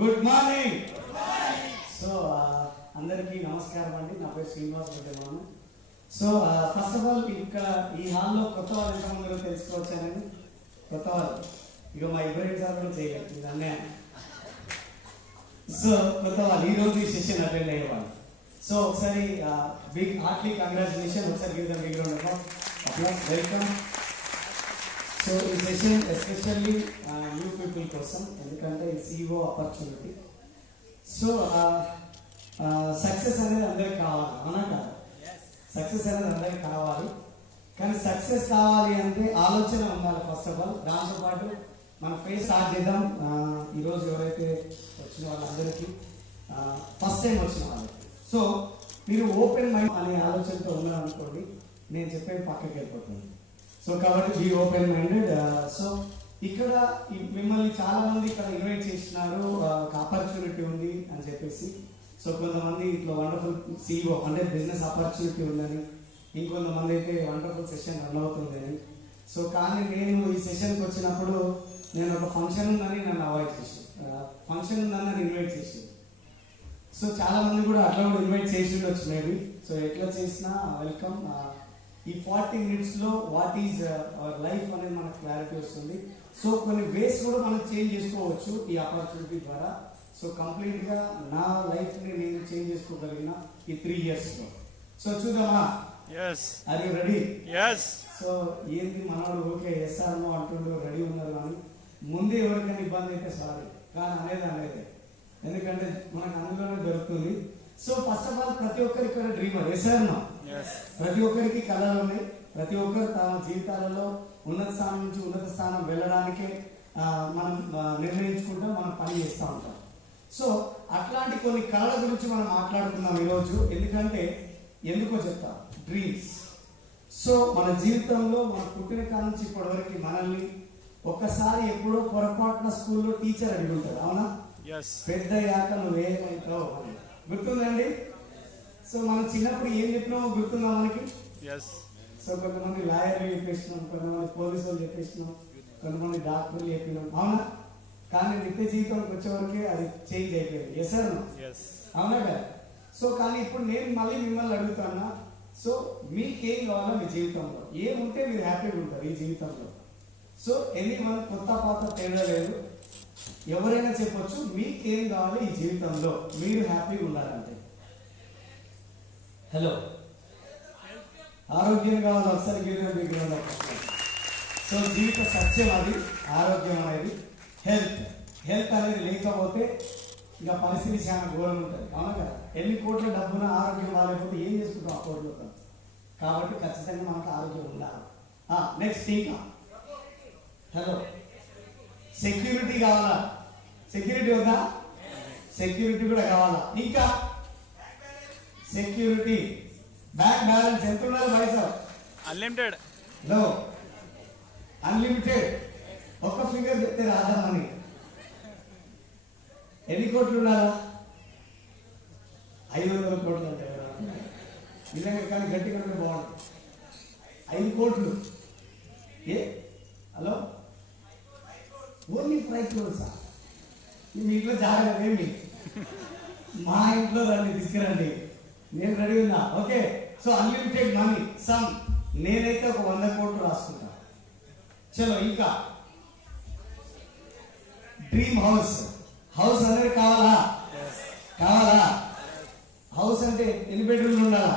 Good morning. So అందరికీ నమస్కారం అండి. నా పేరు Srinivas Reddy. So first of all ఇక్కడ ఈ హాల్లో కొత్త వాళ్ళు ఎంతమంది తెలుసుకోవచ్చానండి. కొత్త వాళ్ళు ఇక మా ఇబ్రహీం సార్ కూడా చేయలేదు, ఇది అన్నయ్య. సో కొత్త వాళ్ళు ఈరోజు ఈ సెషన్ అటెండ్ అయ్యేవాళ్ళు. సో ఒకసారి బిగ్ హార్ట్లీ కంగ్రాచులేషన్. ఒకసారి give them big round of applause. Welcome. So ఈ సెషన్ ఎస్పెషల్లీ న్యూ పీపుల్ కోసం, ఎందుకంటే ఈ CEO ఆపర్చునిటీ. సో సక్సెస్ అనేది అందరికి కావాలి, అవునా కాదు? సక్సెస్ అనేది అందరికి కావాలి, కానీ సక్సెస్ కావాలి అంటే ఆలోచన ఉండాలి ఫస్ట్ ఆఫ్ ఆల్. దాంతోపాటు మన ఫేస్ స్టార్ట్ చేద్దాం. ఈరోజు ఎవరైతే వచ్చిన వాళ్ళందరికీ ఫస్ట్ టైం వచ్చిన వాళ్ళకి, సో మీరు ఓపెన్ మైండ్ అనే ఆలోచనతో ఉన్నారనుకోండి, నేను చెప్పేది పక్కకి వెళ్ళిపోతుంది. సో కాబట్టి బీ ఓపెన్ మైండెడ్. సో ఇక్కడ మిమ్మల్ని చాలా మంది ఇక్కడ ఇన్వైట్ చేసినారు, ఒక ఆపర్చునిటీ ఉంది అని చెప్పేసి. సో కొంతమంది ఇట్లా వండర్ఫుల్ CEO అంటే బిజినెస్ ఆపర్చునిటీ ఉందని, ఇంకొంతమంది అయితే వండర్ఫుల్ సెషన్ రన్ అవుతుంది అని. సో కానీ నేను ఈ సెషన్కి వచ్చినప్పుడు నేను ఒక ఫంక్షన్ ఉందని నన్ను అవాయిడ్ చేసి, ఫంక్షన్ ఉందని నన్ను ఇన్వైట్ చేసి. సో చాలా మంది కూడా అట్లా కూడా ఇన్వైట్ చేసి ఉండొచ్చు మేబీ. సో ఎట్లా చేసినా వెల్కమ్. ఈ 40 minutesలో వాట్ ఈజ్ అవర్ లైఫ్ అనేది మనకు క్లారిటీ వస్తుంది. సో కొన్ని వేస్ కూడా మనం చేంజ్ చేసుకోవచ్చు ఈ ఆపర్చునిటీ ద్వారా. సో కంప్లీట్గా నా లైఫ్ని నేను చేంజ్ చేసుకోగలిగిన ఈ 3 yearsలో. సో చూద్దామా? Are you ready? సో ఏంది మనవాడు ఓకే SR అంటుండ్రు, రెడీ ఉన్నారు. కానీ ముందే ఎవరికైనా ఇబ్బంది అయితే సారీ, కానీ అనేది ఎందుకంటే మనకు అందులోనే దొరుకుతుంది. సో ఫస్ట్ ఆఫ్ ఆల్ ప్రతి ఒక్కరికి ఇక్కడ డ్రీమర్ ఎస్ఆర్మా, ప్రతి ఒక్కరికి కళలు ఉన్నాయి. ప్రతి ఒక్కరు తమ జీవితాలలో ఉన్నత స్థానం నుంచి ఉన్నత స్థానం వెళ్ళడానికే మనం నిర్ణయించుకుంటాం, మనం పని చేస్తూ ఉంటాం. సో అట్లాంటి కొన్ని కళల గురించి మనం మాట్లాడుకుందాం ఈరోజు. ఎందుకో చెప్తా, డ్రీమ్స్. సో మన జీవితంలో మన పుట్టిన కాలం నుంచి ఇప్పటివరకు మనల్ని ఒక్కసారి ఎప్పుడో పొరపాటున స్కూల్లో టీచర్ అడిగి ఉంటారు, అవునా? పెద్ద యాక నువ్వేమైతావు అని గుర్తుందండి. సో మనం చిన్నప్పుడు ఏం చెప్పినామో గుర్తుందా మనకి? సో కొంతమంది లాయర్లు చెప్పేసినాం, కొంతమంది పోలీసులు చెప్పేసినాం, కొంతమంది డాక్టర్లు చెప్పినాం, అవునా? కానీ నిత్య జీవితంకి వచ్చేవరకే అది చేంజ్ అయిపోయింది. అవునా కదా? సో కానీ ఇప్పుడు నేను మళ్ళీ మిమ్మల్ని అడుగుతున్నా, సో మీకేం కావాలో మీ జీవితంలో ఏముంటే మీరు హ్యాపీగా ఉంటారు ఈ జీవితంలో. సో ఎనీవన్ కొత్త పాత తేడా లేదు, ఎవరైనా చెప్పొచ్చు మీకేం కావాలి ఈ జీవితంలో, మీరు హ్యాపీగా ఉండాలంటే. హలో, ఆరోగ్యం కావాలి, ఒకసారి గీత. సో జీవిత సత్యం అది, ఆరోగ్యం అనేది. హెల్త్ అనేది లేకపోతే ఇక పరిస్థితి చాలా ఘోరం ఉంటుంది, అవునా కదా? ఎన్ని కోట్ల డబ్బున ఆరోగ్యం బాగాలేకపోతే ఏం చేసుకుంటాం ఆ కోట్లతో? కాబట్టి ఖచ్చితంగా మనకు ఆరోగ్యం ఉండాలి. నెక్స్ట్ ఇంకా హలో, సెక్యూరిటీ కావాలా? సెక్యూరిటీ ఉందా? సెక్యూరిటీ కూడా కావాలా? ఇంకా సెక్యూరిటీ, బ్యాంక్ బ్యాలెన్స్ ఎంత ఉండాలి? పైసా అన్లిమిటెడ్. లో అన్లిమిటెడ్. ఒక్క ఫిగర్ చెప్తే రాదామని. ఎన్ని కోట్లు ఉండాలా? 500 కోట్లు అంటే నిజంగా, కానీ గట్టిగా ఉంటే బాగుంటుంది. 5 కోట్లు. ఏ హలో, ఓన్లీ 5 crores. మీ ఇంట్లో జాగ్రత్త ఏమి, మా ఇంట్లో రండి, తీసుకురండి, నేను రెడీ ఉన్నా. Okay, so unlimited money some. నేనైతే ఒక 100 కోట్లు రాసుకుంటా. చలో ఇంకా డ్రీమ్ హౌస్. హౌస్ అనేది కావాలా? హౌస్ అంటే ఎన్ని బెడ్రూమ్లు ఉండాలా?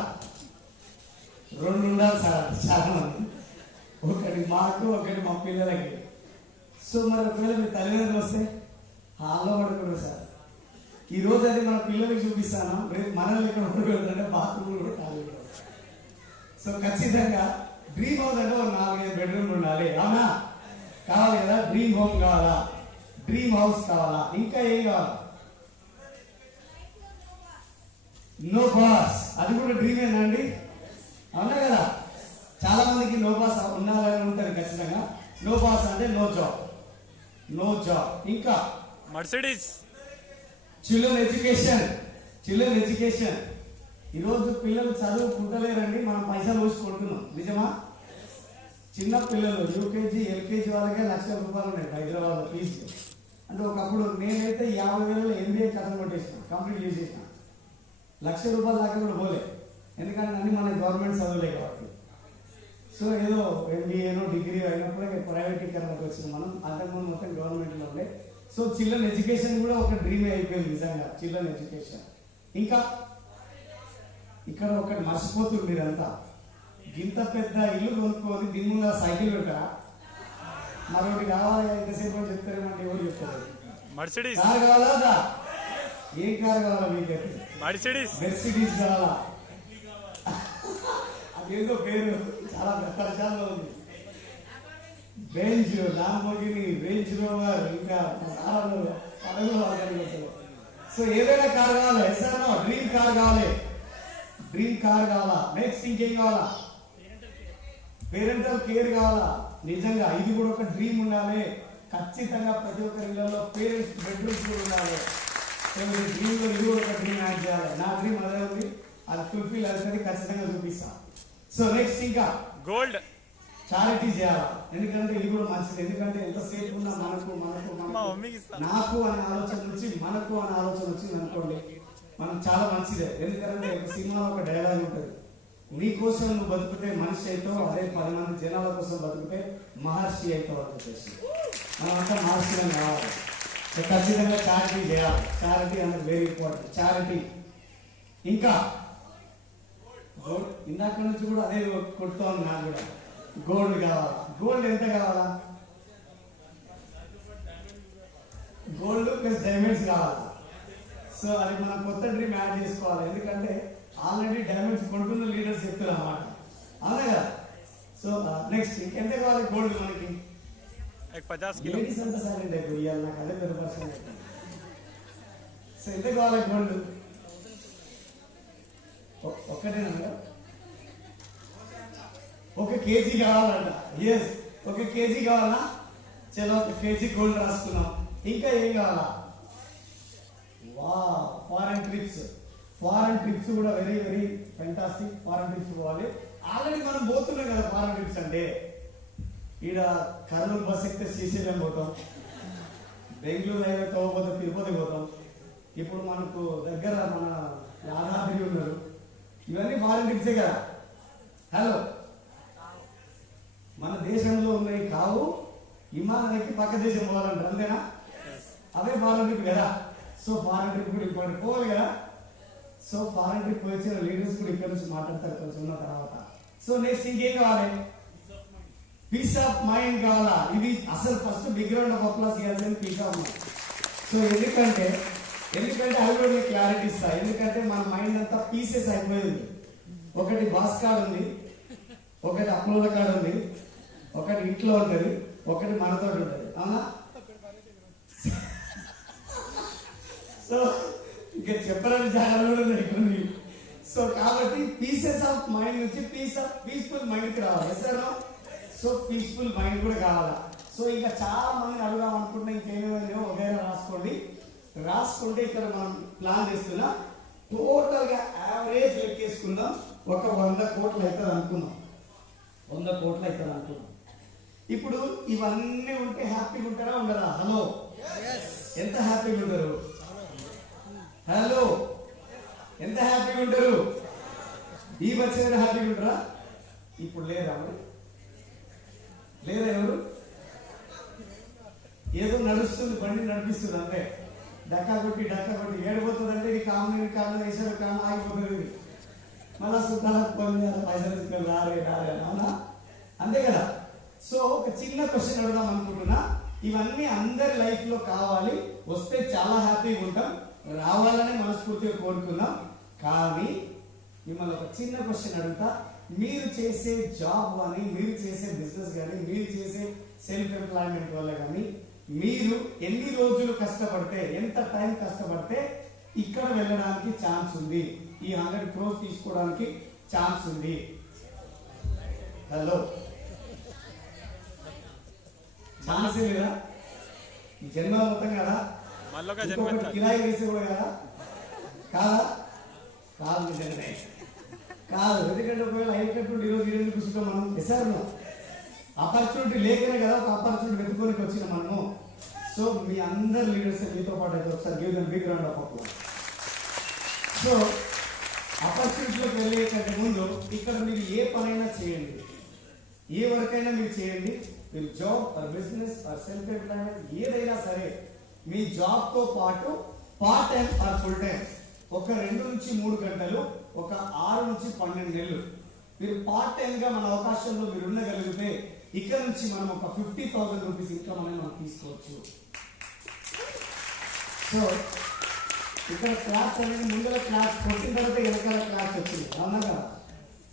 2 ఉండాలి సార్, చాలా మంది. ఒకటి మాకు, ఒకటి మా పిల్లలకి. సో మరి ఒకవేళ మీ తల్లిదండ్రులు వస్తే హాల్లో పడుకుంటారు సార్. ఈ రోజు అది మన పిల్లలకి చూపిస్తాను, రేపు మనల్ని ఇక్కడ పడుకుంటుంటే బాత్రూమ్ కూడా ఖాళీ. సో ఖచ్చితంగా డ్రీమ్ హౌస్ అంటే ఒక 4-5 బెడ్రూమ్లు ఉండాలి, అవునా? కావాలి కదా? డ్రీమ్ హోమ్ కావాలా? డ్రీమ్ హౌస్ కావాలా? ఇంకా ఏం కావాలి? నో బాస్, అది కూడా డ్రీమేనండి, అవునా కదా? చాలా మందికి నో బాస్ ఉన్నారని ఉంటుంది ఖచ్చితంగా. నో బాస్ అంటే నో జాబ్. ఇంకా మర్సిడీస్. Children education. ఈరోజు పిల్లలు చదువుకుంటలేరండి, మనం పైసలు పోసి కొడుతున్నాం, నిజమా? చిన్న పిల్లలు UKG LKG వాళ్ళకే 1,00,000 రూపాయలు ఉన్నాయి హైదరాబాద్ ఫీజు. అంటే ఒకప్పుడు నేనైతే 50,000 ఎంబీఏ కథం కొట్టేసిన, కంప్లీట్ చేసేసిన. ₹1,00,000 దాకా కూడా పోలే, ఎందుకంటే అన్ని మన గవర్నమెంట్ చదువులే కాబట్టి. సో ఏదో ఎంబీఏనో డిగ్రీ అయినప్పుడే ప్రైవేటీకరణకు వచ్చింది మనం. అంతకుముందు మొత్తం గవర్నమెంట్లో ఉండే. సో చిల్డ్రన్ ఎడ్యుకేషన్ కూడా ఒక డ్రీమే అయిపోయింది నిజంగా, చిల్డ్రన్ ఎడ్యుకేషన్. ఇంకా ఇక్కడ ఒకటి మర్చిపోతుంది మీరంతా, ఇంత పెద్ద ఇల్లు కొనుక్కొని దీని ముందు సైకిల్ పెట్టరా, మరొకటి కావాలి ఎంతసేపు అని చెప్తారేమంటే ఎవరు చెప్తారు? మర్సిడీస్ కార్ కావాలా? ఏం కార్ కావాలా మీకు? మెర్సిడీస్ కావాలా? అదేదో పేరు చాలా పరిచయాల్లో ఉంది. బెంజ్, లాంబోర్గిని, రేంజ్ రోవర్, ఇంకా సో ఏదైనా కార్ కావాలి. ఎస్ఆర్ డ్రీమ్ కార్ కావాలి, డ్రీమ్ కార్ కావాలా? నెక్స్ట్ ఇంకేం కావాలా? పేరెంటల్ కేర్ కావాలా? నిజంగా ఇది కూడా ఒక డ్రీమ్ ఉండాలి ఖచ్చితంగా. ప్రతి ఒక్కరి ఇళ్లలో పేరెంట్స్ బెడ్రూమ్స్ కూడా ఉండాలి. సో మీ డ్రీమ్ లో ఇది కూడా ఒక డ్రీమ్ యాడ్ చేయాలి. నా డ్రీమ్ అదే ఉంది, అది ఫుల్ఫిల్ అవుతుంది, ఖచ్చితంగా చూపిస్తాం. సో నెక్స్ట్ ఇంకా గోల్డ్ చారిటీ చేయాలి. ఎందుకంటే ఇది కూడా మంచిది. ఎందుకంటే ఎంతసేపు ఉన్నా మనకు మనకు మనకు నాకు అనే ఆలోచన నుంచి మనకు అనే ఆలోచన వచ్చింది అనుకోండి, మనం చాలా మంచిదే. ఎందుకంటే ఒక సినిమాలో ఒక డైలాగ్ ఉంటుంది, నీ కోసం నువ్వు బతుకుతే మనిషి అవుతావు, అదే 10 మంది జనాల కోసం బతుకుతే మహర్షి అవుతావు అని చెప్పేసి. మనమంతా మహర్షిగా కావాలి. సో ఖచ్చితంగా చారిటీ చేయాలి. చారిటీ అనేది వెరీ ఇంపార్టెంట్. చారిటీ ఇంకా ఇందాక నుంచి కూడా అదే కొడుతూ ఉంది నాకు కూడా. గోల్డ్ కావాలా? గోల్డ్ ఎంత కావాలా? గోల్డ్ ప్లస్ డైమండ్స్ కావాలా? సో అది మనం కొత్త డ్రీమ్ యాడ్ చేసుకోవాలి. ఎందుకంటే ఆల్రెడీ డైమండ్స్ కొంటున్న లీడర్స్ చెప్తారు అన్నమాట, అవునా కదా? సో నెక్స్ట్ ఇంకెంత కావాలి గోల్డ్ మనకి? 50 కిలో. లేడీస్ అంతా సైలెంట్ అయిపోయాలి, నాకు అదే పెద్ద పర్సన్. సో ఎంత కావాలి గోల్డ్? ఒక్కటేనా? 1 కేజీ కావాలంట. ఎస్, 1 కేజీ కావాలా? చలో 1 కేజీ గోల్డ్ రాసుకున్నాం. ఇంకా ఏం కావాలా? Foreign trips. ఫారెన్ ట్రిప్స్ కూడా very very fantastic. Foreign trips పోవాలి. ఆల్రెడీ మనం పోతున్నాం కదా ఫారెన్ ట్రిప్స్ అంటే. ఈడ కర్నూలు బస్ ఎక్కితే శ్రీశైలం పోతాం, బెంగళూరు హైవే పోతే తిరుపతి పోతాం. ఇప్పుడు మనకు దగ్గర మన యాదాద్రి ఉన్నారు. ఇవన్నీ ఫారెన్ ట్రిప్సే కదా. హలో, మన దేశంలో ఉన్నాయి కావు, విమానానికి పక్క దేశం పోవాలంటారు, అంతేనా? అవే ఫారెన్ ట్రిప్ కదా. సో ఫారెన్ ట్రిప్ కూడా ఇంపార్టెంట్, పోవాలి కదా. సో ఫారెన్ ట్రిప్ వచ్చిన లీడర్స్ కూడా ఇక్కడ నుంచి మాట్లాడతారు కొంచెం ఉన్న తర్వాత. సో నెక్స్ట్ ఇంకేం కావాలి? పీస్ ఆఫ్ మైండ్ కావాలా? ఇది అసలు first big round of applause ఇవ్వాల్సింది పీస్ ఆఫ్ మైండ్. సో ఎందుకంటే అవి కూడా మీకు క్లారిటీ ఇస్తాయి. ఎందుకంటే మన మైండ్ అంతా పీసెస్ అయిపోయింది. ఒకటి బాస్ కార్డ్ ఉంది, ఒకటి అప్లోడ్ కార్డ్ ఉంది, ఒకటి ఇంట్లో ఉంటుంది, ఒకటి మనతో ఉంటుంది, అవునా? సో ఇంకా చెప్పడానికి చాలా కూడా ఉన్నాయి కొన్ని. సో కాబట్టి పీసెస్ ఆఫ్ మైండ్ నుంచి పీస్ఫుల్ మైండ్కి రావాలి సార్. సో పీస్ఫుల్ మైండ్ కూడా కావాలా? సో ఇంకా చాలా మందిని అడుగుదాం అనుకుంటే ఇంకేమేమో వగైరా రాసుకుంటే ఇక్కడ మనం ప్లాన్ చేస్తున్నా. టోటల్ గా యావరేజ్ లెక్కేసుకుందాం, ఒక 100 కోట్లు అవుతుంది అనుకుందాం. 100 కోట్లు అవుతుంది అనుకుందాం. ఇప్పుడు ఇవన్నీ ఉంటే హ్యాపీగా ఉంటారా ఉండరా? హలో, ఎంత హ్యాపీగా ఉంటారు? హలో, ఎంత హ్యాపీగా ఉంటారు? ఈ వచ్చేది హ్యాపీగా ఉంటారా? ఇప్పుడు లేదా మరి? లేదా? ఎవరు? ఏదో నడుస్తుంది, బండి నడిపిస్తుంది అంటే డక్కా కొట్టి ఏడిపోతుంది అంటే ఇది కామన్ వేసారు, కామన్ ఆగిపోతుంది. మళ్ళా సుఖాలకు పైసలు రారే అవునా? అంతే కదా. సో ఒక చిన్న క్వశ్చన్ అడుగుదాం అనుకుంటున్నా. ఇవన్నీ అందరి లైఫ్ లో కావాలి, వస్తే చాలా హ్యాపీగా ఉంటాం, రావాలని మనస్ఫూర్తిగా కోరుకుందాం. కానీ మిమ్మల్ని ఒక చిన్న క్వశ్చన్ అడుగుతా. మీరు చేసే జాబ్ కానీ, మీరు చేసే బిజినెస్ కానీ, మీరు చేసే సెల్ఫ్ ఎంప్లాయ్మెంట్ వల్ల కానీ మీరు ఎన్ని రోజులు కష్టపడితే, ఎంత టైం కష్టపడితే ఇక్కడ వెళ్ళడానికి ఛాన్స్ ఉంది, ఈ 100 crores తీసుకోవడానికి ఛాన్స్ ఉంది? హలో, ఛాన్స్ లేదా? ఈ జన్మ మొత్తం కదా, కిరాయి వేసే కూడా కదా, కాదా? కాదు, నిజంగానే కాదు. ఎందుకంటే ఒకవేళ అయ్యేటప్పుడు ఈరోజు కూర్చుంటాం మనం. ఎసారు ఆపర్చునిటీ లేకనే కదా ఒక ఆపర్చునిటీ వెతుకోనికి వచ్చిన మనము. సో సో మీ అందరు లీడర్స్ మీతో పాటు అయితే ఒకసారి give them big round of applause. So ఆపర్చునిటీలోకి వెళ్ళే కంటే ముందు ఇక్కడ మీరు ఏ పనైనా చేయండి, ఏ వర్క్ అయినా మీరు చేయండి, మీరు job or business or self employment ఏదైనా సరే, మీ జాబ్ తో పాటు part time or full time ఒక 2 నుంచి 3 గంటలు, ఒక 6 నుంచి 12 నెలలు మీరు పార్ట్ టైం గా మన అవకాశంలో మీరు ఉండగలిగితే ఇక్కడ నుంచి మనం ఒక 50,000 రూపీస్ ఇన్కమ్ అనేది మనం తీసుకోవచ్చు. సో ఇక్కడ క్లాస్ అనేది ముందర క్లాస్ కొట్టిన తర్వాత వెనకాల క్లాస్ వచ్చింది, అవునా కదా?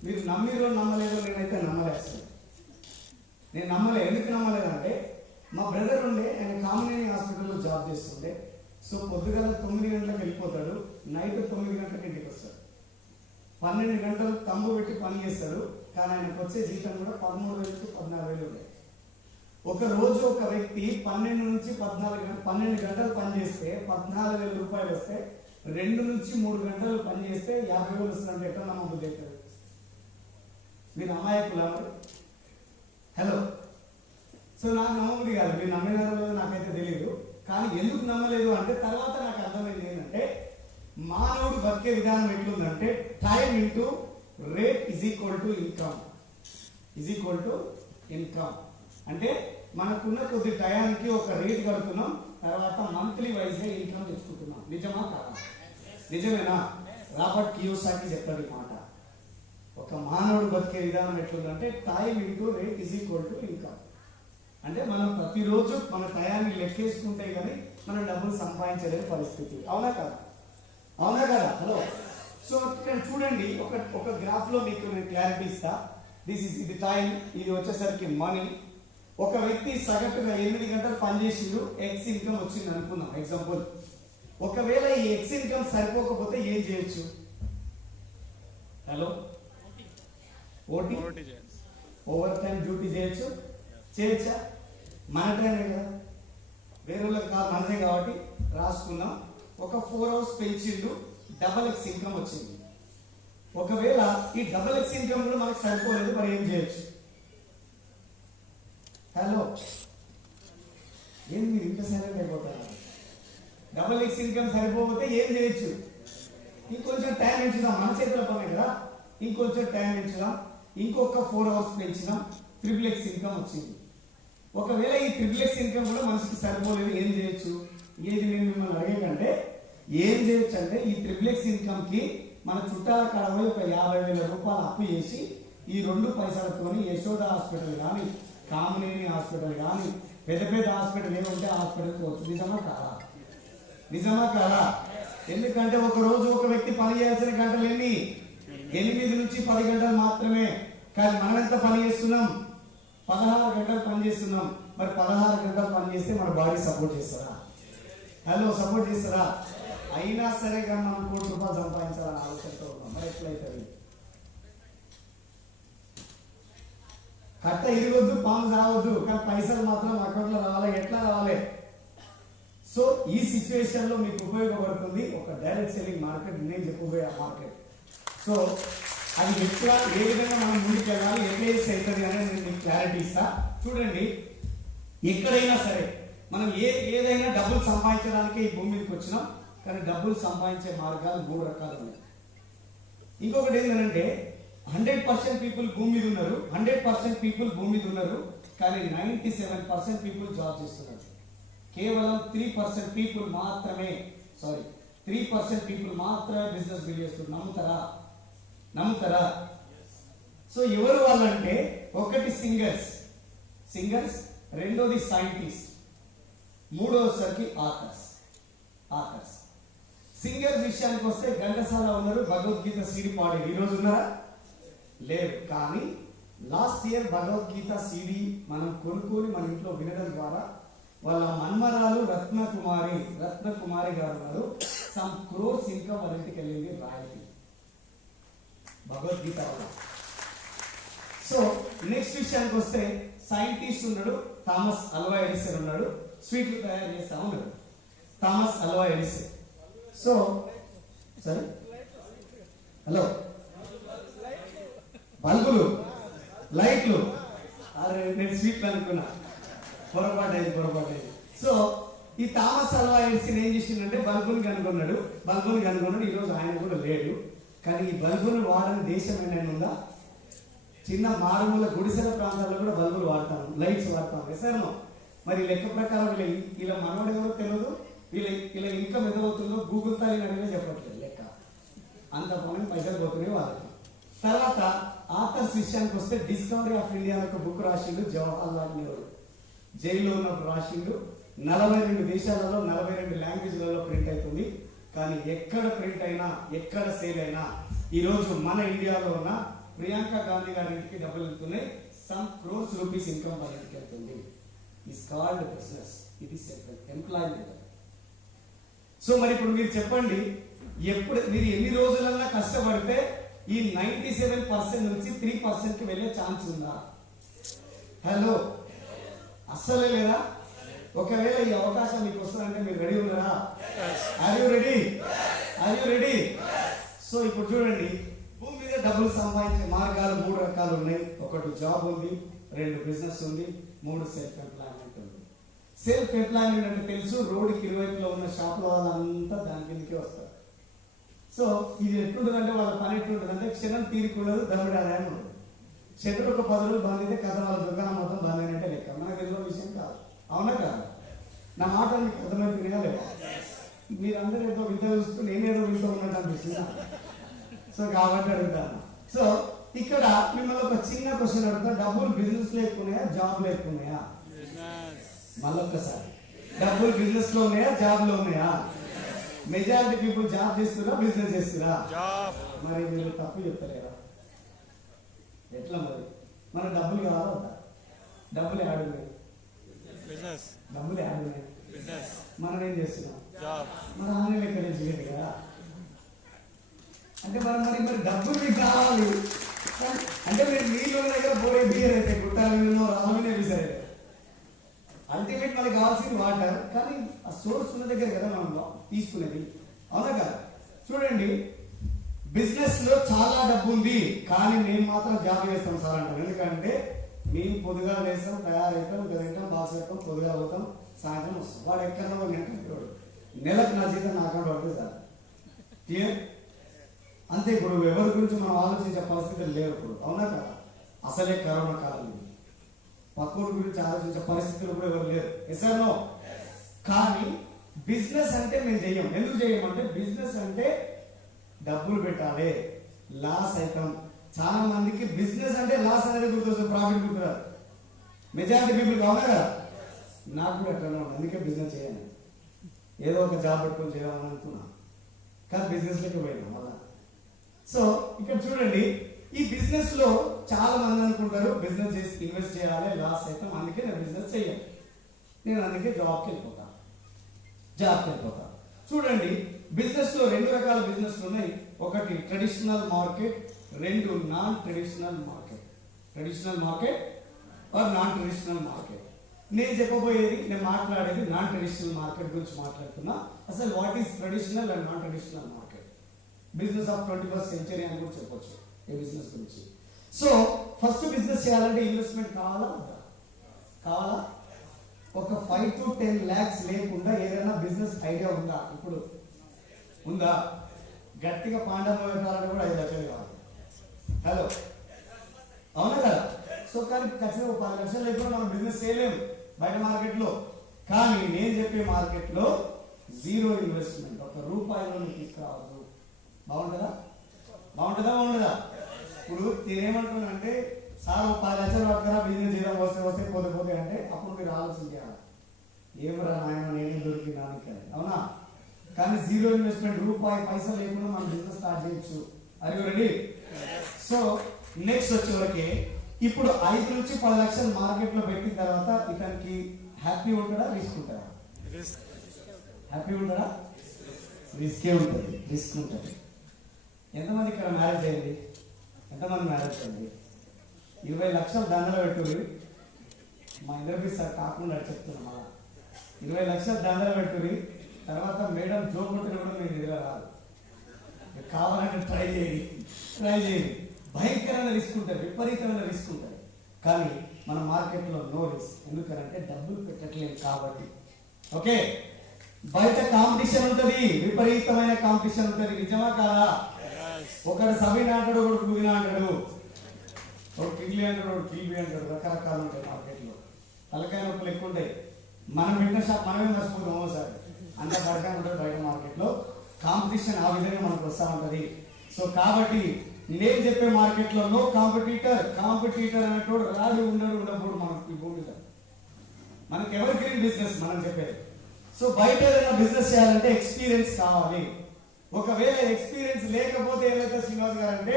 మీరు నమ్మిరో నమ్మలేదో నేనైతే నమ్మలేస్తాను. నేను ఎందుకు నమ్మలేదంటే మా బ్రదర్ ఉండే, ఆయన కామినేని హాస్పిటల్లో జాబ్ చేస్తుండే. సో పొద్దుగల 9 గంటలకు వెళ్ళిపోతాడు, నైట్ 9 గంటలకు ఇంటికి వస్తాడు. 12 గంటలు తమ్ము పెట్టి పని చేస్తాడు, కానీ ఆయనకు వచ్చే జీతం కూడా 13,000 to 14,000 ఉంటాయి. ఒక రోజు ఒక వ్యక్తి 12 నుంచి 12 గంటలు పని చేస్తే 14,000 రూపాయలు వస్తే, 2 నుంచి 3 గంటలు పని చేస్తే 50,000 వస్తుందంటే ఎట్లా నమ్మబుద్ధి అవుతుంది? మీరు అమాయకులా మరి? హలో. సో నాకు నమ్మబుద్ధి కాదు, మీరు నమ్మినారో లేదో నాకైతే తెలియదు. కానీ ఎందుకు నమ్మలేదు అంటే తర్వాత నాకు అర్థమైంది ఏంటంటే, మానవుడు బతికే విధానం ఎట్లుందంటే time into rate is equal to income. అంటే మనకున్న కొద్ది టయానికి ఒక రేట్ కడుతున్నాం, తర్వాత మంత్లీ వైజ్ గా ఇన్కమ్ తెచ్చుకుంటున్నాం. నిజమా కాదా? నిజమేనా? రాబర్ట్ కియోసాకి చెప్పాడు ఈ మాట. ఒక మానవుడు బతికే విధానం ఎట్లుందంటే time into rate is equal to income. అంటే మనం ప్రతిరోజు మన టయాన్ని లెక్కేసుకుంటే కానీ మనం డబ్బులు సంపాదించలేని పరిస్థితి. అవునా కదా? అవునా కదా? హలో. సో ఇక్కడ చూడండి, ఒక గ్రాఫ్ లో మీకు నేను క్లారిటీ ఇస్తా. ఇది టైం, ఇది వచ్చేసరికి మనీ. ఒక వ్యక్తి సగటుగా 8 గంటలు పనిచేసిండు, ఎక్స్ ఇన్కమ్ వచ్చింది అనుకుందాం ఎగ్జాంపుల్. ఒకవేళ ఈ ఎక్స్ ఇన్కమ్ సరిపోకపోతే ఏం చేయొచ్చు? Hello. OT over time duty చేయొచ్చా? మన టైమే కదా, వేరే వాళ్ళకి కాదు, మనదే కాబట్టి రాసుకున్నాం. ఒక 4 hours పెంచిండు, డబల్ ఎక్స్ ఇన్కమ్ వచ్చింది. ఒకవేళ ఈ డబల్ ఎక్స్ ఇన్కమ్ కూడా మనకు సరిపోలేదు, మరి ఏం చేయొచ్చు? హలో. ఏం మీరు ఇంత సైలెంట్ అయిపోతారా? డబల్ ఎక్స్ ఇన్కమ్ సరిపోతే ఏం చేయొచ్చు? ఇంకొంచెం టైం పెంచుదాం, మన చేతిలో పనే కదా, ఇంకొంచెం టైం పెంచుదాం, ఇంకొక 4 hours పెంచుదాం, ట్రిపుల్ ఎక్స్ ఇన్కమ్ వచ్చింది. ఒకవేళ ఈ ట్రిపుల్ ఎక్స్ ఇన్కమ్ కూడా మనిషికి సరిపోలేదు, ఏం చేయొచ్చు? ఏది నేను మిమ్మల్ని అడిగేటంటే ఏం చేయొచ్చు అంటే, ఈ ట్రిపుల్ ఎక్స్ ఇన్కమ్ కి మన చుట్టాల కాడ ఒక 50,000 రూపాయలు అప్పు చేసి ఈ 2 పైసలతోని యశోద హాస్పిటల్ కానీ, కామినేని హాస్పిటల్ కానీ, పెద్ద హాస్పిటల్ ఏముంటే హాస్పిటల్కి వచ్చు. నిజమా కాదా? ఎందుకంటే ఒక రోజు ఒక వ్యక్తి పని చేయాల్సిన గంటలు ఎన్ని? 8 నుంచి 10 గంటలు మాత్రమే. కానీ మనం ఎంత పని చేస్తున్నాం? 16 గంటలు పని చేస్తున్నాం. మరి 16 గంటలు పని చేస్తే మన బాడీ సపోర్ట్ చేస్తారా? హలో, సపోర్ట్ చేస్తారా? అయినా సరే కానీ మనం 1 కోటి రూపాయలు సంపాదించాలని ఆలోచనతో ఉన్నాం. మరి ఎట్లయితుంది? కట్ట ఇరగొద్దు, పాము రావద్దు, కానీ పైసలు మాత్రం అకౌంట్ లో రావాలి. ఎట్లా రావాలి? సో ఈ సిచ్యువేషన్ లో మీకు ఉపయోగపడుతుంది ఒక డైరెక్ట్ సెల్లింగ్ మార్కెట్, నేను చెప్పబోయే మార్కెట్. సో అది ఎట్లా, ఏ విధంగా మనం ముందుకు వెళ్ళాలి, ఎట్లా చేస్తే అవుతుంది అనేది నేను మీకు క్లారిటీ ఇస్తా. చూడండి, ఎక్కడైనా సరే మనం ఏదైనా డబ్బులు సంపాదించడానికి ఈ భూమి మీదకి వచ్చినాం, కానీ డబ్బులు సంపాదించే మార్గాలు 3 రకాలు ఉన్నాయి. ఇంకొకటి ఏంటంటే 100% పీపుల్ భూమి మీద ఉన్నారు, 100% పీపుల్ భూమి మీద ఉన్నారు, కానీ 97% పీపుల్ జాబ్ చేస్తున్నారు. కేవలం 3% పీపుల్ మాత్రమే 3% పీపుల్ మాత్రమే బిజినెస్ బిల్డ్ చేస్తున్నారు. నమ్ముతారా? సో ఎవరు వాళ్ళంటే, ఒకటి సింగర్స్, రెండోది సైంటిస్ట్, మూడోసరికి ఆథర్స్. సింగర్స్ విషయానికి వస్తే ఘంటసాల ఉన్నారు, భగవద్గీత సీడీ పాడారు. ఈ రోజు ఉన్నారా? లేదు. కానీ లాస్ట్ ఇయర్ భగవద్గీత సీడీ మనం కొనుక్కొని మన ఇంట్లో వినడం ద్వారా వాళ్ళ మన్మరాలు రత్నకుమారి గారు ఉన్నారు, సమ్ క్రోర్స్ ఇన్కమ్ వాళ్ళ ఇంటికి వెళ్ళింది రాయల్టీ భగవద్గీత వల్ల. సో నెక్స్ట్ విషయానికి వస్తే సైంటిస్ట్ ఉన్నాడు, థామస్ అల్వా ఎడిసన్ ఉన్నాడు, స్వీట్లు తయారు చేస్తా ఉన్నాడు థామస్ అల్వా ఎడిసన్. సో సరే, హలో, బల్బులు, లైట్లు, అరే నేను స్వీట్లు అనుకున్నా, పొరపాటు అయింది. సో ఈ థామస్ అల్వా ఎడిసన్ ఏం చేసిందంటే బల్బుని కనుగొన్నాడు. ఈరోజు ఆయన కూడా లేడు. కానీ ఈ బల్బును వాడని దేశం ఏమైనా ఉందా? చిన్న మారుమూల గుడిసెల ప్రాంతాల్లో కూడా బల్బులు వాడతాను, లైట్స్ వాడతాను. ఎసరను మరి లెక్క ప్రకారం వీళ్ళ మనోడు ఎవరో తెలియదు. వీళ్ళ ఇన్కమ్ ఎంత అవుతుందో గూగుల్ తాలిని అడిగినా చెప్పట్లేదు లెక్క. అంత పోనీ పైసలు పోతున్నాయి వాళ్ళకి. తర్వాత ఆథర్స్ విషయానికి వస్తే డిస్కవరీ ఆఫ్ ఇండియా ఒక బుక్ రాసిండు జవహర్లాల్ నెహ్రూ. జైల్లో ఉన్నప్పుడు రాసిండు. 42 దేశాలలో 42 లాంగ్వేజ్లలో ప్రింట్ అవుతుంది. కానీ ఎక్కడ ప్రింట్ అయినా ఎక్కడ సేల్ అయినా ఈరోజు మన ఇండియాలో ఉన్న ప్రియాంక గాంధీ గారి ఇంటికి డబ్బులు వెళ్తున్నాయి. సమ్ క్రోర్స్ రూపీస్ ఇన్కమ్ వాళ్ళ ఇంటికి వెళ్తుంది. Is called business. It is employment. So మరి ఇప్పుడు మీరు చెప్పండి, ఎప్పుడు మీరు ఎన్ని రోజులన్నా కష్టపడితే ఈ 97% నుంచి 3% కి వెళ్ళే ఛాన్స్ ఉందా? హలో, అస్సలే లేదా? ఒకవేళ ఈ అవకాశం మీకు వస్తుందంటే మీరు రెడీ ఉన్నారా? Are you ready? Are you ready? So ఇప్పుడు చూడండి, భూమి మీద డబ్బులు సంపాదించే మార్గాలు 3 రకాలు ఉన్నాయి. 1 జాబ్ ఉంది, 2 బిజినెస్ ఉంది, 3 సెల్ఫ్ ఎంప్లాయ్మెంట్ ఉంది. సెల్ఫ్ ఎంప్లాయ్మెంట్ అంటే తెలుసు, రోడ్డుకి ఇరువైపులో ఉన్న షాపుల వాళ్ళంతా దాని కిందకే వస్తారు. సో ఇది ఎట్లుంటుందంటే వాళ్ళ పని ఎట్లుంటుందంటే క్షణం తీరుకుండదు, దమ్ముడు ఆదాయం ఉండదు. షెటర్ ఒక 10 రోజులు బంద్ అయితే కథ వాళ్ళ దుకాణం మొత్తం బంద్ అయినట్టే లెక్క. మనకు తెలిసిన విషయం కాదు, అవునా కాదు? నా మాట మీకు అర్థమైపోయినా లేదా? మీరందరూ ఏదో వింత చూస్తూ నేనేదో వింత ఉన్నట్టు అనిపిస్తుందా? సో కాబట్టి అడుగుతాను. సో ఇక్కడ మిమ్మల్ని ఒక చిన్న క్వశ్చన్ అడుగుతా, డబ్బులు బిజినెస్ లో ఎక్కువ ఉన్నాయా, జాబ్ లో ఎక్కువ ఉన్నాయా? మళ్ళొక్కసారి, డబ్బులు బిజినెస్ లో ఉన్నాయా, జాబ్ లో ఉన్నాయా? మెజారిటీ పీపుల్ జాబ్ చేస్తురా, బిజినెస్ చేస్తురా? మరి మీరు తప్పు చెప్తలేరా? ఎట్లా మరి? మన డబ్బులు కావాలా? డబ్బులు ఆడున్నాయి, డబ్బులు ఆడున్నాయి, మనం ఏం చేస్తున్నాం? మన ఆన్లైన్ లెక్క చేయదు కదా. అంటే మరి మరి మరి డబ్బులు మీకు కావాలి అంటే మీరు నీళ్ళు దగ్గర పోయి బియ్యం అయితే గుట్టాలు రామినే విసరే. అల్టిమేట్ మనకి కావాల్సింది వాటర్, కానీ ఆ సోర్స్ ఉన్న దగ్గర కదా మనం తీసుకునేది, అవునా కదా? చూడండి, బిజినెస్ లో చాలా డబ్బు ఉంది, కానీ మేము మాత్రం జాబ్ చేస్తాం సార్ అంటాం. ఎందుకంటే మేము పొద్దుగా వేస్తాం, తయారవుతాం, తింటాం, బాక్స్ పెడతాం, పొద్దుగా పోతాం, సాయంత్రం వస్తాం. వాడు ఎక్కడో నెలకు నా జీతం నా అకౌంట్ పడుతుంది సార్. క్లియర్? అంతే. ఇప్పుడు ఎవరి గురించి మనం ఆలోచించే పరిస్థితులు లేవు ఇప్పుడు, అవునా కదా? అసలే కరోనా కాలం, పక్కూరు గురించి ఆలోచించే పరిస్థితులు కూడా ఎవరు లేరు. ఎస్ఆర్నో? కానీ బిజినెస్ అంటే మేము చెయ్యం. ఎందుకు చెయ్యమంటే బిజినెస్ అంటే డబ్బులు పెట్టాలి, లాస్ అవుతాం. చాలా మందికి బిజినెస్ అంటే లాస్ అనేది గుర్తొస్తుంది, ప్రాఫిట్ గుర్తురాదు. మెజారిటీ పీపుల్ కావునా కదా? నాకు కూడా ఎట్లా ఉంది, అందుకే బిజినెస్ చేయాలి, ఏదో ఒక జాబ్ పెట్టుకొని చేయాలని అనుకున్నా, కానీ బిజినెస్లోకి పోయినా మళ్ళా. సో ఇక్కడ చూడండి, ఈ బిజినెస్ లో చాలా మంది అనుకుంటారు బిజినెస్ చేసి ఇన్వెస్ట్ చేయాలి, లాస్ అవుతాం, అందుకే నేను బిజినెస్ చేయాలి, నేను అందుకే జాబ్కి వెళ్ళిపోతా. చూడండి, బిజినెస్ లో 2 రకాల బిజినెస్ ఉన్నాయి. ఒకటి traditional market, 2 non traditional market. Traditional market or non traditional market. నేను చెప్పబోయేది, నేను మాట్లాడేది నాన్ ట్రెడిషనల్ మార్కెట్ గురించి మాట్లాడుతున్నా. అసలు what is traditional and non traditional market, business of 21st century అని కూడా చెప్పొచ్చు ఈ బిజినెస్ గురించి. సో ఫస్ట్ బిజినెస్ చేయాలంటే ఇన్వెస్ట్మెంట్ కావాలా? ఒక 5 to 10 lakhs లేకుండా ఏదైనా బిజినెస్ ఐడియా ఉందా? ఇప్పుడు ఉందా? గట్టిగా పాండవ పెట్టాలంటే కూడా 5 లక్షలు కావాలి. హలో, అవునా కదా? సో కానీ ఖచ్చితంగా 10 లక్షలు లేకుండా మనం బిజినెస్ చేయలేము బయట మార్కెట్లో. కానీ నేను చెప్పే మార్కెట్లో 0 ఇన్వెస్ట్మెంట్, 1 రూపాయలు తీసుకురావద్దు. బాగుంటుందా? ఇప్పుడు నేనేమంటున్నానంటే, సార్ 10 లక్షలు పట్టుకురా బిజినెస్ చేయడం వస్తే పోతే అంటే అప్పుడు మీరు ఆలోచించాలి, ఏమరా నాయన నేనే దొరికినానికి, అవునా? కానీ 0 ఇన్వెస్ట్మెంట్, రూపాయి పైసా లేకుండా మనం బిజినెస్ స్టార్ట్ చేయొచ్చు. అది రెడీ? సో నెక్స్ట్ వచ్చేవరకే, ఇప్పుడు 5 నుంచి 10 లక్షలు మార్కెట్ లో పెట్టిన తర్వాత ఇతనికి హ్యాపీ ఉంటాడా, రిస్క్ ఉంటాడా? హ్యాపీ ఉంటాడా? రిస్కే ఉంటుంది, రిస్క్ ఉంటుంది. ఎంతమంది ఇక్కడ మ్యారేజ్ అయింది? ఎంతమంది మ్యారేజ్ అయింది? 20 లక్షలు దండలు పెట్టుర్రి. మా ఇంటర్వ్యూ సార్ కాకుండా చెప్తున్నా, మళ్ళా 20 లక్షలు దండలు పెట్టుర్రి. తర్వాత మేడం జోక్ కొట్టిన కూడా మీకు నిద్ర రాదు. కావాలంటే ట్రై చేయండి. భయంకరమైన రిస్క్ ఉంటుంది, విపరీతమైన రిస్క్ ఉంటుంది. కానీ మన మార్కెట్లో నో రిస్క్. ఎందుకంటే డబ్బులు పెట్టట్లేదు కాబట్టి. ఓకే, బయట కాంపిటీషన్ ఉంటది, విపరీతమైన కాంపిటీషన్ ఉంటది, నిజమా కాదా? ఒకడు సబీన్ అంటాడు, ఒకడు పుదీనా అంటాడు, ఒకడు కిడ్లీ అంటాడు, ఒకడు కిల్బీ అంటాడు, రకరకాలు ఉంటాయి మార్కెట్లో. తలకాయ నొప్పులు ఎక్కువ ఉంటాయి. మనం పెట్టిన షాప్ మనమే మర్చిపోతాం సార్, అంత తలకాయ ఉంటుంది బయట మార్కెట్లో. కాంపిటీషన్ ఆ విధంగా మనకు వస్తూ ఉంటది. సో కాబట్టి నేను చెప్పే మార్కెట్లో నో కాంపిటీటర్. కాంపిటీటర్ అనేటోడు రాడు, ఉండకూడదు మనకి ఈ భూమిలో. మనకి ఎవర్ గ్రీన్ బిజినెస్ మనం చెప్పేది. సో బయట ఏదైనా బిజినెస్ చేయాలంటే ఎక్స్పీరియన్స్ కావాలి. ఒకవేళ ఎక్స్పీరియన్స్ లేకపోతే ఏమైతే శ్రీనివాస్ గారు అంటే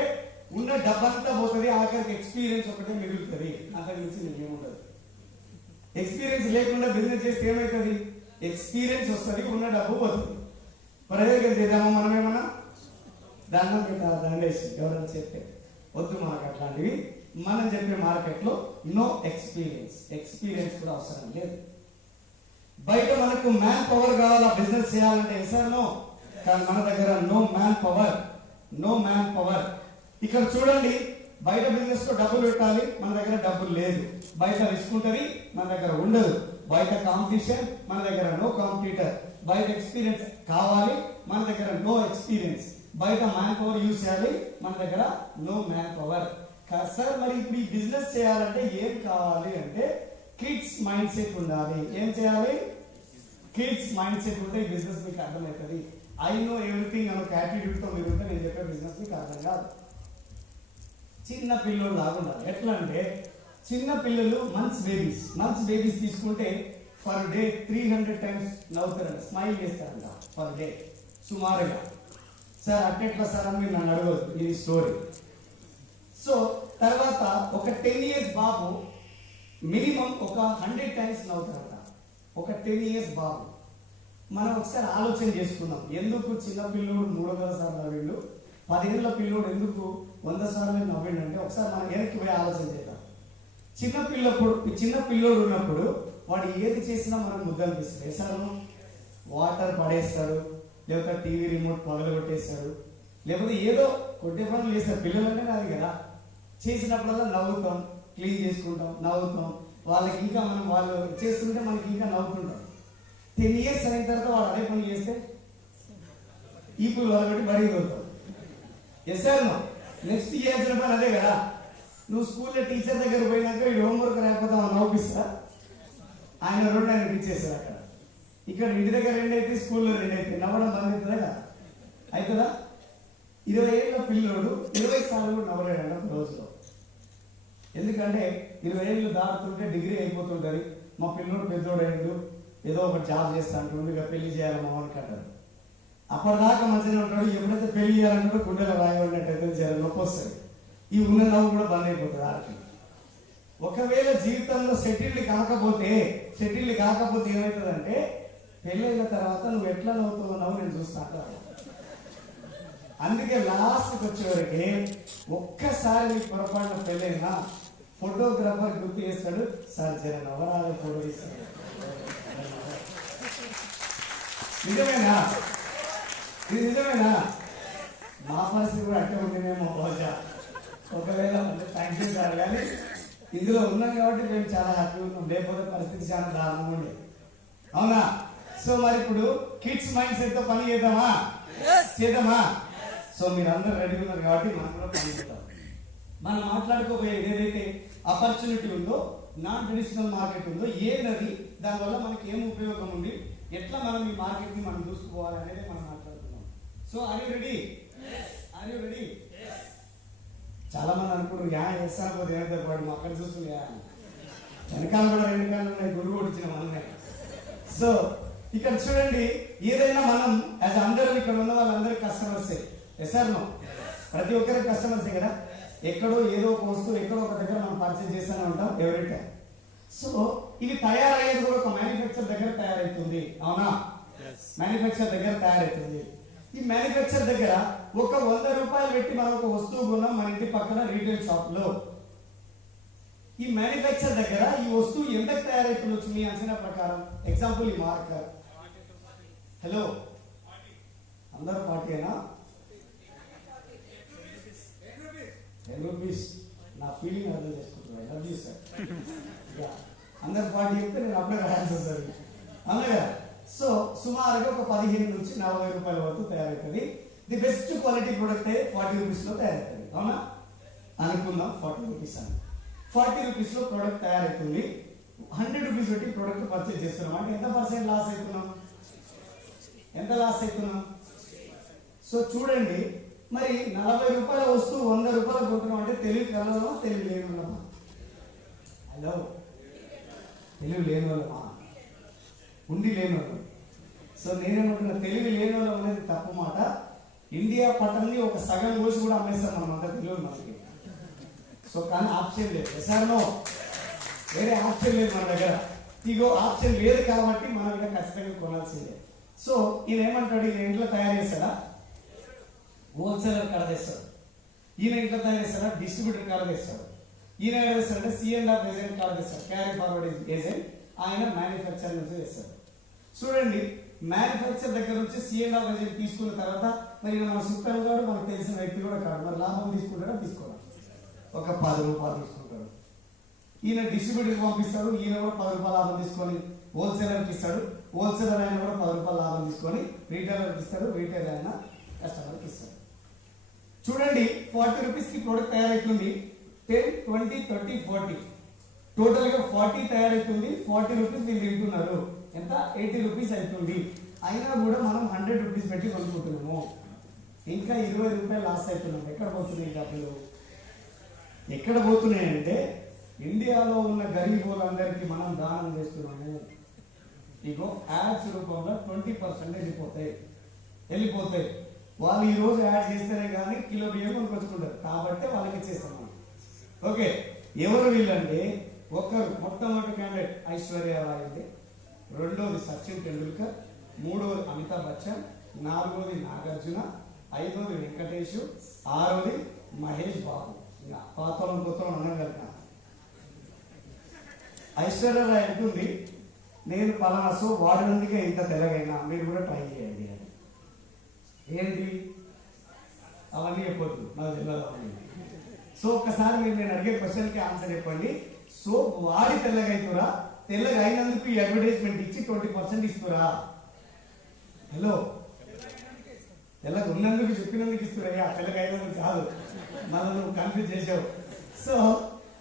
ఉన్న డబ్బంతా పోతుంది, ఆఖరికి ఎక్స్పీరియన్స్ ఒకటే మిగులుతుంది, అంతకు మించి నేను ఏముండదు. ఎక్స్పీరియన్స్ లేకుండా బిజినెస్ చేస్తే ఏమవుతుంది? ఎక్స్పీరియన్స్ వస్తుంది, ఉన్న డబ్బు పోతుంది. ప్రయోగం చేద్దామా మనం ఏమన్నా? దండం పెట్టాలి, దండేసి ఎవరైనా చెప్తే వద్దు మనకు అట్లాంటివి. మనం చెప్పే మార్కెట్లో నో ఎక్స్పీరియన్స్, ఎక్స్పీరియన్స్ కూడా అవసరం లేదు. బయట మనకు మ్యాన్ పవర్ కావాలా బిజినెస్ చేయాలంటే? సార్ నో, కానీ మన దగ్గర no man power, no man power. ఇక్కడ చూడండి, బయట బిజినెస్ లో డబ్బులు పెట్టాలి, మన దగ్గర డబ్బులు లేదు. బయట రిస్క్ ఉంటుంది, మన దగ్గర ఉండదు. బయట కాంపిటీషన్, మన దగ్గర నో కాంపిటీటర్. బయట ఎక్స్పీరియన్స్ కావాలి, మన దగ్గర నో ఎక్స్పీరియన్స్. బయట మ్యాన్ పవర్ యూజ్ చేయాలి, మన దగ్గర నో మ్యాన్ పవర్. సార్ మరి ఇప్పుడు ఈ బిజినెస్ చేయాలంటే ఏం కావాలి అంటే కిడ్స్ మైండ్ సెట్ ఉండాలి. ఏం చేయాలి? కిడ్స్ మైండ్ సెట్ ఉంటే ఈ బిజినెస్ మీకు అర్థమవుతుంది. ఐ నో ఎవ్రీథింగ్ అనే యాటిట్యూడ్ తో మీరు ఉంటే నేను చెప్పే బిజినెస్ మీకు అర్థం కాదు. చిన్న పిల్లలు లాగుండాలి. ఎట్లా అంటే చిన్న పిల్లలు మంత్స్ బేబీస్ తీసుకుంటే పర్ డే 300 టైమ్స్ నవ్వుతారంట, స్మైల్ చేస్తారంట పర్ డే సుమారుగా. సార్ అట్టెట్లా సార్ అని మీరు నన్ను అడగవద్దు, ఇది స్టోరీ. సో తర్వాత ఒక 10 years బాబు మినిమం ఒక 100 టైమ్స్ నవ్వుతారంట, ఒక 10 years బాబు. మనం ఒకసారి ఆలోచన చేసుకుందాం, ఎందుకు చిన్న పిల్లోడు 300 సార్లు నవ్విండు, 10 ఏళ్ళ పిల్లోడు ఎందుకు 100 సార్లు నవ్విండు అంటే ఒకసారి మనం వెనక్కి పోయి ఆలోచన చేద్దాం. చిన్న పిల్లోడు ఉన్నప్పుడు వాడు ఏది చేసినా మనకు ముద్ద అనిపిస్తుంది. వేసారు వాటర్ పడేస్తాడు, లేకపోతే టీవీ రిమోట్ పగలగొట్టేస్తాడు, లేకపోతే ఏదో కొట్టే పనులు చేస్తారు. పిల్లలంటే అది కదా, చేసినప్పుడల్లా నవ్వుతాం, క్లీన్ చేసుకుంటాం, నవ్వుతాం. వాళ్ళకి ఇంకా మనం వాళ్ళు చేస్తుంటే మనకి ఇంకా నవ్వుతుంటాం. 10 years అయిన తర్వాత వాడు అదే పని చేస్తే ఈ పూలు వాళ్ళబట్టి బడికి వెళ్తాం. ఎస్ఆర్ నెక్స్ట్ చేయాల్సిన పని అదే కదా. నువ్వు స్కూల్లో టీచర్ దగ్గర పోయినాక ఈ హోంవర్క్ రాకపోతే నవ్వుపిస్తా, ఆయన 2 ఆయనకి ఇచ్చేస్తారు అక్కడ. ఇక్కడ ఇంటి దగ్గర 2 అయితే స్కూల్లో 2 అయితే నవ్వడం బంద్ అవుతుందా కదా? అవుతుందా? 20 ఏళ్ళ పిల్లోడు 20 సార్లు కూడా నవ్వలేడంట ఒక రోజులో. ఎందుకంటే 20 ఏళ్ళు దాటుతుంటే డిగ్రీ అయిపోతుంటది, మా పిల్లోడు పెద్దోడు అయిండు, ఏదో ఒక జాబ్ చేస్తా అంటుండే, ఇక పెళ్లి చేయాలి మా వానికి అంటారు. అప్పటిదాకా మంచిగా ఉంటాడు, ఎప్పుడైతే పెళ్లి చేయాలంటే గుండెలో రాయబడినట్టయితే చేయాలి, నొప్పి వస్తుంది. ఈ ఉన్న నవ్వు కూడా బంద్ అయిపోతుంది ఆడికి. ఒకవేళ జీవితంలో సెటిల్డ్ కాకపోతే ఏమవుతుందంటే పెళ్ళైన తర్వాత నువ్వు ఎట్లా నవ్వుతావు నేను చూస్తాను. అందుకే లాస్ట్కి వచ్చేవరకు ఒక్కసారి నీకు పొరపాటున పెళ్ళైనా ఫోటోగ్రాఫర్ గుర్తు చేస్తాడు, సార్ జర నవరాలు ఫోటో తీస్తాడు. నిజమేనా? ఇది నిజమేనా? మా పరిస్థితి కూడా అట్టే ఉంటేనేమో బహుశా. ఒకవేళ థ్యాంక్ యూ సార్, కానీ ఇందులో ఉన్నాం కాబట్టి మేము చాలా హ్యాపీ ఉన్నాం, లేకపోతే పరిస్థితి చాలా దారుణంగా ఉండేది. అవునా? సో మరి ఇప్పుడు కిడ్స్ మైండ్ సెట్ తో పని చేద్దామా? సో మీరు అందరూ రెడీ ఉన్నారు కాబట్టి మనం కూడా పని చేద్దాం. మనం మాట్లాడుకోబోయేది ఏదైతే ఆపర్చునిటీ ఉందో, నాన్ ట్రెడిషనల్ మార్కెట్ ఉందో, ఏదది, దానివల్ల మనకి ఏం ఉపయోగం ఉంది, ఎట్లా మనం ఈ మార్కెట్ ని మనం చూసుకోవాలి అనేది మనం మాట్లాడుతున్నాం. So are you ready? చాలా మంది అనుకుంటారు యా చేస్తాను పోతే ఏమైతే పాడు అక్కడ చూస్తుంది, వెనకాల కూడా 2 కాళ్ళు ఉన్నాయి, గురువు వచ్చిన మనమే. సో ఇక్కడ చూడండి, ఏదైనా మనం యాజ్ అందరం ఇక్కడ ఉన్న వాళ్ళందరికీ కస్టమర్సే. SR no? ప్రతి ఒక్కరికి కస్టమర్సే కదా. ఎక్కడో ఏదో ఒక వస్తువు ఎక్కడో ఒక దగ్గర మనం పర్చేజ్ చేస్తూనే ఉంటాం ఎవరీ టైం. సో ఇది తయారయ్యేది కూడా ఒక మ్యానుఫ్యాక్చర్ దగ్గర తయారవుతుంది. అవునా? మ్యానుఫ్యాక్చర్ దగ్గర తయారవుతుంది. ఈ మ్యానుఫ్యాక్చర్ దగ్గర ఒక 100 రూపాయలు పెట్టి మనం ఒక వస్తువు కొన్నాం మన ఇంటి పక్కన రీటైల్ షాప్ లో. ఈ మ్యానుఫ్యాక్చర్ దగ్గర ఈ వస్తువు ఎందుకు తయారైతుండొచ్చు మీ అంచనా ప్రకారం? ఎగ్జాంపుల్ ఈ మార్కర్. హలో, అందరూ 40 అయినా? 10 రూపీస్. నా ఫీలింగ్ అర్థం చేసుకుంటున్నాను. Love you sir. అందరు 40 చెప్తే నేను అప్పుడే రాయాల్సి వస్తుంది. అవునా కదా? 40 రూపాయల వరకు తయారవుతుంది. ది బెస్ట్ క్వాలిటీ ప్రొడక్ట్ 40 రూపీస్లో తయారవుతుంది. అవునా అనుకుందాం. 40 రూపీస్ అని 40 రూపీస్లో ప్రోడక్ట్ తయారవుతుంది. 100 రూపీస్ పెట్టి ప్రోడక్ట్ పర్చేజ్ చేస్తున్నాం అంటే ఎంత పర్సెంట్ లాస్ అవుతున్నాం? ఎంత లాస్ అవుతున్నాం? సో చూడండి, మరి 40 రూపాయల వస్తువు 100 రూపాయలు కొంటున్నాం అంటే తెలివి కలవమా తెలివి లేని వాళ్ళమా? హలో, తెలివి లేని వాళ్ళమా? ఉండి లేని వాళ్ళు. సో నేనేమంటున్నా, తెలివి లేని వాళ్ళు అనేది తప్పు మాట. ఇండియా పట్టణాన్ని ఒక సగం కోసి కూడా అమ్మేస్తాం మనం అంతా తెలియదు మనకి. సో కానీ ఆప్షన్ లేదు. ఎస్ఆర్నో వేరే ఆప్షన్ లేదు మన దగ్గర. ఇగో ఆప్షన్ లేదు కాబట్టి మనం ఇక్కడ ఖచ్చితంగా కొనాల్సిందే. సో ఈయన ఏమంటాడు, ఈయన ఇంట్లో తయారు చేస్తాడా? హోల్సేలర్ కాడ తెస్తాడు. ఈయన ఇంట్లో తయారు చేస్తాడా? డిస్ట్రిబ్యూటర్ కాడ తెస్తాడు. ఈయన ఏం చేస్తాడంటే C&F ఏజెంట్ కాడ తెస్తాడు. Carry forward agent. ఆయన మ్యానుఫ్యాక్చర్ నుంచి తెస్తాడు. చూడండి, మ్యానుఫ్యాక్చర్ దగ్గర నుంచి C&F ఏజెంట్ తీసుకున్న తర్వాత మరి మన సుత్తలు కాదు, మనకు తెలిసిన వ్యక్తి కూడా కాదు. మరి లాభం తీసుకుంటాడా? తీసుకోవాలి. ఒక 10 రూపాయలు తీసుకుంటాడు. ఈయన డిస్ట్రిబ్యూటర్కి పంపిస్తాడు. ఈయన కూడా 10 రూపాయలు లాభం తీసుకొని హోల్సేలర్కి ఇస్తాడు. హోల్సేలర్ ఆయన కూడా 10 రూపాయలు లాభం తీసుకొని రీటైలర్కి ఇస్తాడు. రీటైలర్ అయినా కస్టమర్కి ఇస్తాడు. చూడండి, 40 రూపీస్కి ప్రోడక్ట్ తయారవుతుంది. 10, 20, 30, 40 టోటల్గా 40 తయారవుతుంది. 40 రూపీస్ మీరు తింటున్నారు. ఎంత? 80 రూపీస్ అవుతుంది. అయినా కూడా మనం 100 రూపీస్ పెట్టి కొనుక్కుంటున్నాము. ఇంకా 20 రూపాయలు లాస్ అవుతున్నాం. ఎక్కడ పోతున్నాయి డబ్బులు? ఎక్కడ పోతున్నాయంటే ఇండియాలో ఉన్న గరీబులందరికీ మనం దానం చేస్తున్నాము. ఇగో యాడ్స్ రూపంలో 20% వెళ్ళిపోతాయి. వాళ్ళు ఈ రోజు యాడ్ చేస్తేనే కానీ కిలో బియ్యం కొనుక్కొచ్చుకుంటారు. కాబట్టి వాళ్ళకి ఇచ్చేస్తాం మనం. ఓకే, ఎవరు వీళ్ళంటే, ఒకరు మొట్టమొదటి క్యాండిడేట్ ఐశ్వర్య రాయ్ ఉంది, రెండోది సచిన్ టెండూల్కర్, మూడోది అమితాబ్ బచ్చన్, నాలుగోది నాగార్జున, ఐదోది వెంకటేష్, ఆరోది మహేష్ బాబు. ఇంకా పాతలం కొత్తలం అన్నం కలిపిన ఐశ్వర్య రాయ్ అంటుంది, నేను పలానా సో వాడినందుకే ఇంత తెల్లగైనా, మీరు కూడా ట్రై చేయండి అని. ఏంటి అవన్నీ చెప్పొద్దు, నాకు తెలియదు అవన్నీ. సో ఒక్కసారి మీరు నేను అడిగే క్వశ్చన్కి ఆన్సర్ చెప్పండి. సో వాడి తెల్లగైతురా, తెల్లగా అయినందుకు ఈ అడ్వర్టైజ్మెంట్ ఇచ్చి 20% ఇస్తురా? హలో, తెల్లగా ఉన్నందుకు చెప్పినందుకు ఇస్తురయ్యా, తెల్లగా అయినందుకు కాదు. మనం నువ్వు కన్ఫ్యూజ్ చేసావు. సో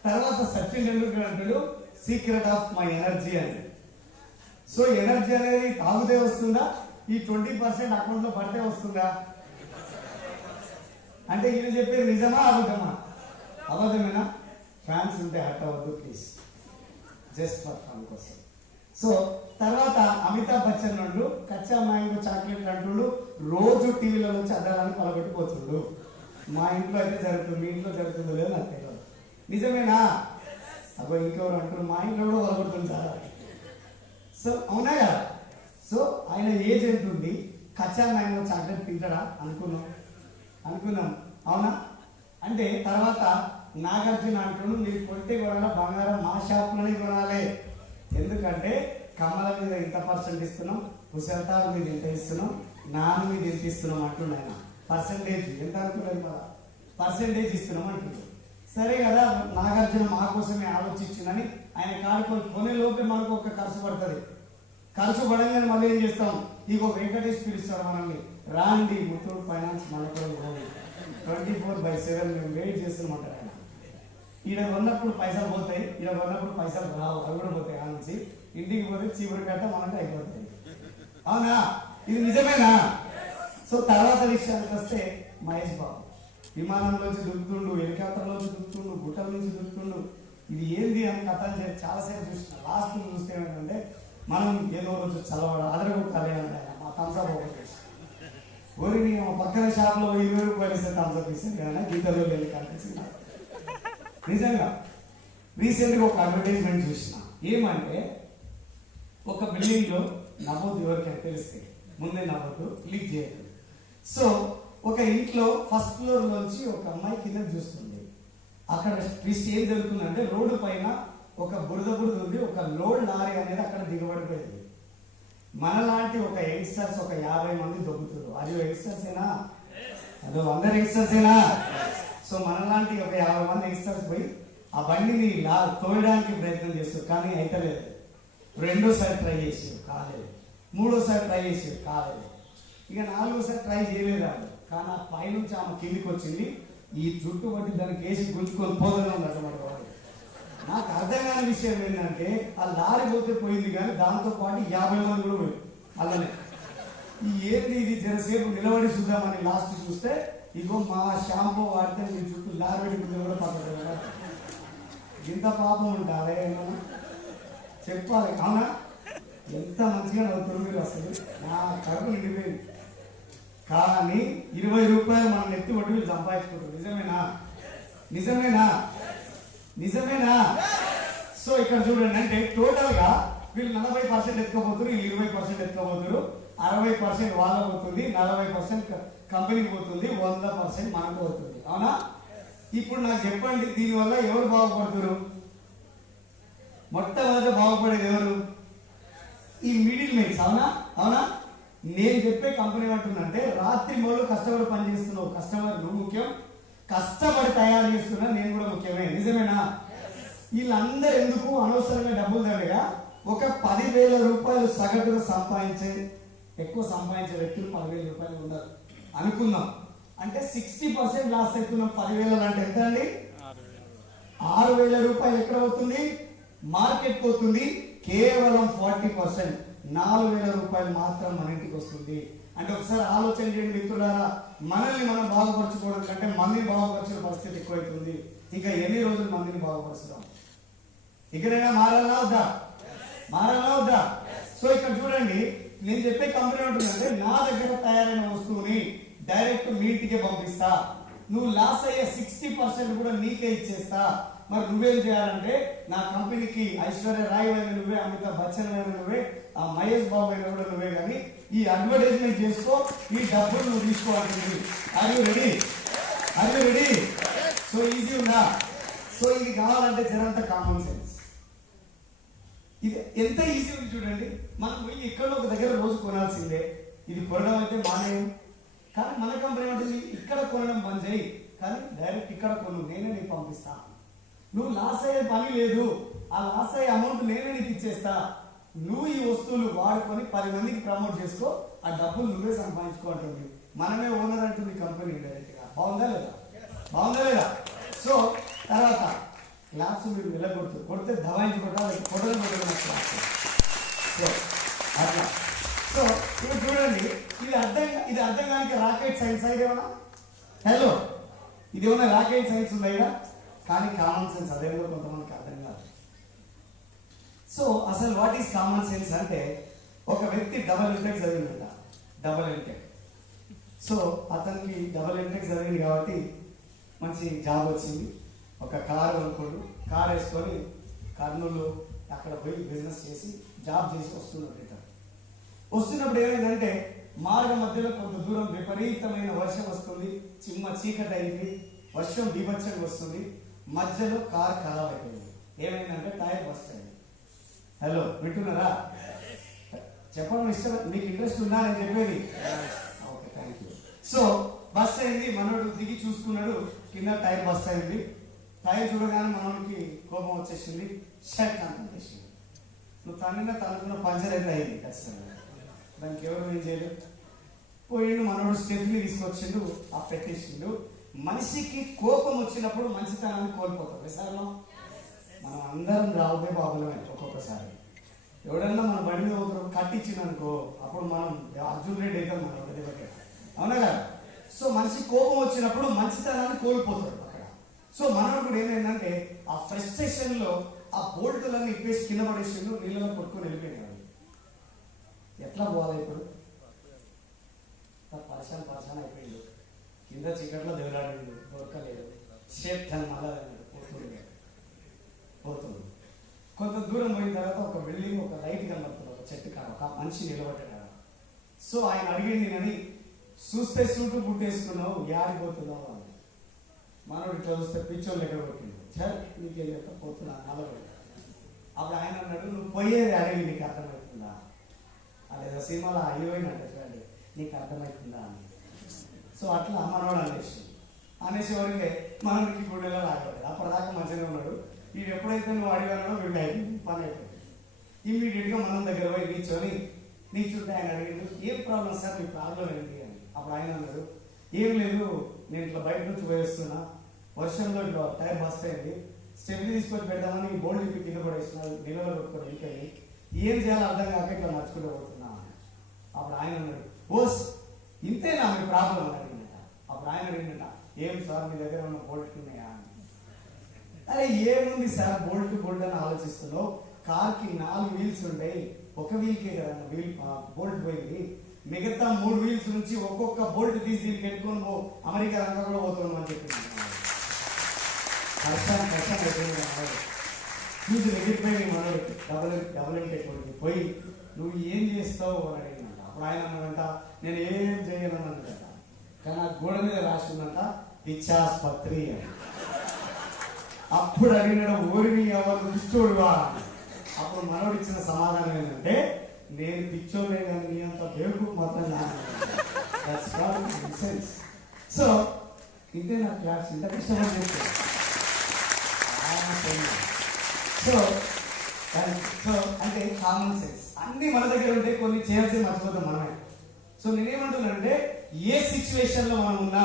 తర్వాత సచిన్ టెండూల్కర్ అంటాడు, సీక్రెట్ ఆఫ్ మై ఎనర్జీ అని. సో ఎనర్జీ అనేది తాగుతే వస్తుందా? ఈ 20% అకౌంట్లో పడితే వస్తుందా? అంటే ఈయన చెప్పేది నిజమా అబద్ధమా? అబద్ధమేనా? ఫ్యాన్స్ ఉంటే హట్ అవ్వద్దు ప్లీజ్, జస్ట్ ఫర్ ఫన్ కోసం. సో తర్వాత అమితాబ్ బచ్చన్ నుండు కచ్చా మ్యాంగో చాక్లెట్ అంటుండు, రోజు టీవీలో వచ్చి అద్దాలని పలగొట్టిపోతుండు. మా ఇంట్లో అయితే జరుగుతుంది, మీ ఇంట్లో జరుగుతుందో లేదో నాకు తెలియదు. నిజమేనా? అబ్బో ఇంకెవరు అంటారు, మా ఇంట్లో కూడా పలగొడుతుంది సార్. సో అవునా కదా? సో ఆయన ఏజ్ ఎంత ఉంది, కచ్చా మ్యాంగో చాక్లెట్ తింటాడా అనుకున్నాం. అవునా? అంటే తర్వాత నాగార్జున అంటున్నాడు, మీరు కొంటే కొనాలా, బంగారం మా షాప్లోనే కొనాలి. ఎందుకంటే కమల మీద ఇంత % ఇస్తున్నాం, హుసెల్తాల్ మీద ఇంత ఇస్తున్నాం, నాన్ మీద ఎంత ఇస్తున్నాం అంటుండ ఆయన. పర్సంటేజ్ ఎంత అనుకున్నది, మన పర్సంటేజ్ ఇస్తున్నాం అంటున్నాడు. సరే కదా, నాగార్జున మా కోసమే ఆలోచించిందని ఆయన కాడుకొని కొనే లోపే మనకు ఒక ఖర్చు పడుతుంది. ఖర్చు పడంగానే మళ్ళీ ఏం చేస్తాం, ఇగో వెంకటేష్ పిలుస్తాడు మనల్ని, రాండి ముత్తూట్ ఫైనాన్స్ మనకు 24/7 మేము వెయిట్ చేస్తున్నామంటారు ఆయన. ఈడ కొన్నప్పుడు పైసలు పోతాయి, ఈడ కొన్నప్పుడు పైసలు రావు, అవి కూడా పోతాయి. ఆ నుంచి ఇంటికి పోతే చీపురు కట్ట మనకి అయిపోతాయి. అవునా? ఇది నిజమేనా? సో తర్వాత విషయానికి వస్తే మహేష్ బాబు విమానంలోంచి దుక్కుతుండు, హెలికాప్టర్లోంచి దుక్కుతుండు, గుట్టల నుంచి దుక్కుతుండు. ఇది ఏంది అని కథలు చాలాసేపు చూసిన. లాస్ట్ చూస్తే ఏంటంటే, మనం ఏదో రోజు చదవడం అదరగొట్టాలి అంటే ఆయన మా థమ్స్అప్ ఒకటి ఊరికి మా పక్కన షాప్లో 20 రూపాయలు ఇస్తే థమ్స్అప్ ఇస్తుంది కానీ గీతలో వెళ్ళి కనిపిస్తుంది. నిజంగా రీసెంట్గా ఒక అడ్వర్టైజ్మెంట్ చూసిన. ఏమంటే, ఒక బిల్డింగ్లో నవ్వద్దు, ఎవరికైనా తెలిస్తే ముందే నవ్వద్దు, లీక్ చేయదు. సో ఒక ఇంట్లో ఫస్ట్ ఫ్లోర్ నుంచి ఒక అమ్మాయి కింద చూస్తుంది. అక్కడ ట్విస్ట్ ఏం జరుగుతుందంటే, రోడ్డు పైన ఒక బురద ఉంది, ఒక లోడ్ లారీ అనేది అక్కడ దిగబడిపోయింది. మనలాంటి ఒక యంగ్స్టర్స్ ఒక 50 మంది దొబ్బుతున్నారు. అది యంగ్స్టర్స్ ఏనా? అదో అందరు యంగ్స్టర్స్ ఏనా? సో మనలాంటి ఒక 50 మంది యంగ్స్టర్స్ పోయి ఆ బండిని తోయడానికి ప్రయత్నం చేస్తారు, కానీ అయితలేదు. రెండోసారి ట్రై చేసారు, కాలేదు. మూడోసారి ట్రై చేసారు, కాలేదు. ఇక 4సారి ట్రై చేయలేదు ఆమె. కానీ ఆ పైనుంచి ఆమె కిందికి వచ్చింది. ఈ జుట్టు బట్టి దానికి వేసి గుంజుకొని పోతూనే ఉంది అన్నమాట వాడు. నాకు అర్థం కాని విషయం ఏంటంటే ఆ లారీ పోతే పోయింది, కానీ దాంతో పాటు 50 మంది కూడా పోయింది అలానే. ఈ ఏంది ఇది జరసేపు నిలబడి చూద్దామని లాస్ట్ చూస్తే ఇగో మా షాంపూ వాడితే మీ చుట్టూ లారీ పెట్టుకుంటే కూడా పక్కన ఇంత పాపం ఉంటారే ఏమన్నా చెప్పాలి. అవునా? ఎంత మంచిగా నవ్వుతారు మీరు, అసలు నా కడుపు నిండిపోయింది. కానీ 20 రూపాయలు మనం ఎత్తి కొట్టి వీళ్ళు సంపాదించుకుంటారు. నిజమేనా? నిజమేనా? నిజమేనా? సో ఇక్కడ చూడండి, అంటే టోటల్ గా వీళ్ళు 40% ఎత్తుకోబోతున్నారు, వీళ్ళు 20% ఎత్తుకోబోతున్నారు. 60% వాళ్ళకు పోతుంది, 40% కంపెనీకి పోతుంది, 100% మనకు పోతుంది. అవునా? ఇప్పుడు నాకు చెప్పండి, దీనివల్ల ఎవరు బాగుపడుతున్నారు? మొట్టమొదట బాగుపడేది ఎవరు? ఈ మిడిల్ మెన్స్. అవునా? అవునా? నేను చెప్పే కంపెనీ ఏమంటుందంటే, రాత్రి మూడు కష్టపడి పనిచేస్తున్నావు, కస్టమర్ నువ్వు ముఖ్యం, కష్టపడి తయారు చేస్తున్నా నేను కూడా ముఖ్యమే. నిజమేనా? వీళ్ళందరూ ఎందుకు అనవసరంగా డబ్బులు దండగా ఒక 10,000 రూపాయలు సగటుగా సంపాదించే, ఎక్కువ సంపాదించే వ్యక్తులు 10,000 రూపాయలు ఉన్నారు అనుకుందాం. అంటే 60% లాస్ అవుతున్నాం. 10,000 అంటే ఎంత అండి? 6,000 రూపాయలు ఎక్కడ అవుతుంది? మార్కెట్ పోతుంది. కేవలం 40% 4,000 రూపాయలు మాత్రం మన ఇంటికి వస్తుంది. అంటే ఒకసారి ఆలోచన చేయండి మిత్రులారా, మనల్ని మనం బాగుపరచుకోవడం కంటే మందిని బాగుపరిచిన పరిస్థితి ఎక్కువైతుంది. ఇంకా ఎన్ని రోజులు మందిని బాగుపరుస్తాం? ఇక్కడైనా మారాలా వద్దా? మారాలా వద్దా? సో ఇక్కడ చూడండి, నేను చెప్పే కంపెనీ ఉంటుందంటే, నా దగ్గర తయారైన వస్తువుని డైరెక్ట్ మీ ఇంటికే పంపిస్తా, నువ్వు లాస్ అయ్యే 60% కూడా నీకే ఇచ్చేస్తా. మరి నువ్వేం చేయాలంటే, నా కంపెనీకి ఐశ్వర్య రాయ్ అయిన నువ్వే, అమితాబ్ బచ్చన్ అయిన నువ్వే, ఆ మహేష్ బాబు అయిన కూడా నువ్వే, కానీ ఈ అడ్వర్టైజ్మెంట్ చేసుకో, ఈ డబ్బులు నువ్వు తీసుకోవాల్సింది. Are you ready? Are you ready? So easy ఉందా? సో ఇది కావాలంటే జరంత కామన్ సెన్స్. ఇది ఎంత ఈజీ ఉంది చూడండి. మనం పోయి ఎక్కడో ఒక దగ్గర రోజు కొనాల్సిందే. ఇది కొనడం అయితే మానేయం, కానీ మన కంపెనీ ఉంటుంది, ఇక్కడ కొనడం బంద్ చేయి, కానీ డైరెక్ట్ ఇక్కడ కొను, నేనే నీకు పంపిస్తా. నువ్వు లాస్ అయ్యే పని లేదు, ఆ లాస్ అయ్యే అమౌంట్ నేనే నీకు ఇచ్చేస్తా. నువ్వు ఈ వస్తువులు వాడుకొని 10 మందికి ప్రమోట్ చేసుకో, ఆ డబ్బులు నువ్వే సంపాదించుకో అంటుంది. మనమే ఓనర్ అంటుంది కంపెనీ డైరెక్ట్ గా. బాగుందా లేదా? బాగుందా లేదా? సో తర్వాత క్లాప్స్ మీరు వెళ్ళగొడుతూ కొడితే దవాయించి కొట్టాలి, కొట్టడం సో అట్లా. సో ఇప్పుడు చూడండి, ఇది అర్థం కానికి రాకెట్ సైన్స్ అయితే ఏమన్నా? హలో, ఇది ఏమన్నా రాకెట్ సైన్స్ ఉందా? కానీ కామన్ సెన్స్ అదే కూడా కొంతమందికి అర్థం కాదు. సో అసలు వాట్ ఈస్ కామన్ సెన్స్ అంటే, ఒక వ్యక్తి డబల్ ఎంటెక్ చదివిందంట, డబల్ ఎంటెక్. సో అతనికి డబల్ ఎంటెక్ చదివింది కాబట్టి మంచి జాబ్ వచ్చింది. ఒక కారు కొనుక్కోడు, కారు వేసుకొని కర్నూలు అక్కడ పోయి బిజినెస్ చేసి జాబ్ చేసి వస్తున్నప్పుడు వస్తున్నప్పుడు ఏమైందంటే, మార్గ మధ్యలో కొంత దూరం విపరీతమైన వర్షం వస్తుంది, చిమ్మ చీకటి అయింది, వర్షం బీభత్సంగా వస్తుంది, మధ్యలో కార్ ఖరాబ్ అయిపోయింది. ఏమైందంటే టైర్ బస్ట్ అయింది. హలో, వింటున్నారా? చెప్పడం ఇష్టం, మీకు ఇంట్రెస్ట్ ఉందా అని చెప్పేది? Okay, thank you. So bus అయింది, మనోడు దిగి చూసుకున్నాడు, కింద టైర్ బస్ట్ అయింది. టైర్ చూడగానే మనోడికి కోపం వచ్చేసింది, షర్ట్ అంతేసింది. నువ్వు తనుకున్న పంచర్ అయితే అయింది ఖచ్చితంగా, దానికి ఎవరు ఏం చేయలేదు. పోయిండు మనోడు, స్టెప్ని తీసుకొచ్చిండు, ఆ పెట్టేసిండు. మనిషికి కోపం వచ్చినప్పుడు మంచితనాన్ని కోల్పోతాం. విసారలో మనం అందరం రావుదే బాబులమే. ఒక్కొక్కసారి ఎవడన్నా మన బండి మీద ఒకరు కట్టించిందనుకో, అప్పుడు మనం అర్జున్ రెడ్డి అయితే మనం ఒకటి, అవునా కదా? సో మనిషి కోపం వచ్చినప్పుడు మంచితనాన్ని కోల్పోతాడు అక్కడ. సో మనోడు కూడా ఏమైందంటే, ఆ ఫ్రస్ట్రేషన్ లో ఆ బోల్టులన్నీ ఇప్పేసి కింద పడేసిండు, నీళ్ళలో కొట్టుకొని వెళ్ళిపోయినాడు. ఎట్లా పోవాలి ఇప్పుడు? పరిశాన్ అయిపోయిండు, కింద చీకట్లో దేవులాడిండు, దొరకలేదు. షేప్ అని మళ్ళా పోతుంది. కొంత దూరం పోయిన తర్వాత ఒక బిల్డింగ్, ఒక లైట్ కనబడుతుంది, ఒక చెట్టు కాడ ఒక మనిషి నిలబడ్డాడు. సో ఆయన అడిగింది అని, చూస్తే సూటు బుట్టేసుకున్నావు, యాడిపోతున్నావు అని. మనోడు ఇట్లా చూస్తే పిచ్చోళ్ళు ఎక్కడ కొట్టిండు, సార్ నీకు పోతున్నా నలభై. అప్పుడు ఆయన అన్నాడు, నువ్వు పోయేది అడిగి నీకు అర్థమవుతుందా? అదేదో సినిమాలో అయ్యోయినట్టు చూడండి, నీకు అర్థమవుతుందా అని. సో అట్లా మనోడు అనేసేవారికే మనకి గుండెలో రాకపోతే అప్పటిదాకా మంచిగా ఉన్నాడు. వీడు ఎప్పుడైతే నువ్వు అడిగానో వీడు అయిపోయింది, పని అయిపోయింది. ఇమ్మీడియట్గా మనం దగ్గర పోయి కూర్చొని, నీకు చుట్టూ ఆయన అడిగాడు, ఏం ప్రాబ్లం సార్, మీ ప్రాబ్లం ఏంటి అని. అప్పుడు ఆయన అన్నాడు, ఏం లేదు, నేను ఇట్లా బయట నుంచి పోయేస్తున్నా, వర్షంలో ఇట్లా టైర్ బస్ట్ అయింది, స్టెప్ తీసుకొని పెడదామని బోల్డ్ ఇప్పి కింద పడేసిన, నిలవలో పెట్టుకొని ఇంకని ఏం చేయాలో అర్థం కాక ఇట్లా నడుచుకుంటూ పోతున్నా. అప్పుడు ఆయన అన్నాడు, ఓస్ ఇంతేనా మీ ప్రాబ్లం అని అడిగినట. అప్పుడు ఆయన అడిగినట, ఏం సార్ మీ దగ్గర ఉన్న బోల్ట్ ఉన్నాయా అని. అరే ఏముంది సార్, బోల్ట్ అని ఆలోచిస్తున్నావు, కార్కి 4 వీల్స్ ఉంటాయి, ఒక వీల్కే కదా వీల్ బోల్ట్ పోయింది, మిగతా 3 వీల్స్ నుంచి ఒక్కొక్క బోల్ట్ తీసి దీనికి పెట్టుకొని అమెరికా రంగ కూడా పోతున్నాం అని చెప్పింది. చూసి ఎగిరిపోయి మనోడు డబుల్ ఇంటెక్కి పోయి నువ్వు ఏం చేస్తావు అని అడిగినట. అప్పుడు ఆయన అన్నాడంట, నేను ఏం చేయను అన్నట, కానీ ఆ గోడ మీద రాసిందంట పిచ్చాస్పత్రి అని. అప్పుడు అడిగినాడు, ఊరిని ఎవరు పిచ్చోడుగా. అప్పుడు మనోడు ఇచ్చిన సమాధానం ఏంటంటే, నేను పిచ్చోడే కానీ నీ అంత బేకు మాత్రం సో ఇదే నా క్లాస్, ఇంత కష్టపడి సో సో అంటే కామన్ సెన్స్ అన్ని మన దగ్గర ఉంటే కొన్ని చేయాల్సి మర్చిపోతాం మనమే. సో నేనేమంటున్నానంటే, ఏ సిచ్యువేషన్ లో మనం ఉన్నా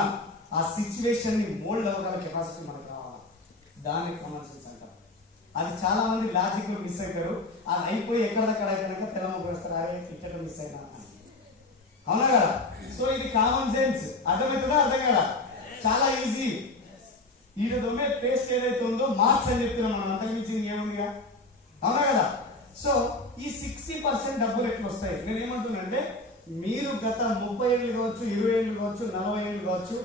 ఆ సిచ్యువేషన్ ని మోల్డ్ అవ్వగల కెపాసిటీ మనకు కావాలి, దాన్ని కామన్ సెన్స్ అంటారు. అది చాలా మంది లాజిక్ లో మిస్ అవుతారు, అది అయిపోయి ఎక్కడక్కడ అయిపోయినాక తెల్లముఖం వేస్తారు, అరే ఇక్కడ మిస్ అయినా, అవునా కదా. సో ఇది కామన్ సెన్స్, అర్థమవుతుందా అర్థం కదా, చాలా ఈజీ. వీటి దొమ్మే పేస్ట్ ఏదైతే ఉందో మార్క్స్ అని చెప్తున్నాం మనం, అంతకుమించింది ఏముందిగా, అవునా కదా. సో ఈ 60% డబ్బులు ఎట్లా వస్తాయి, నేను ఏమంటున్నానంటే, మీరు గత 30 ఏళ్ళు కావచ్చు, 20 ఏళ్ళు కావచ్చు, 40 ఏళ్ళు కావచ్చు,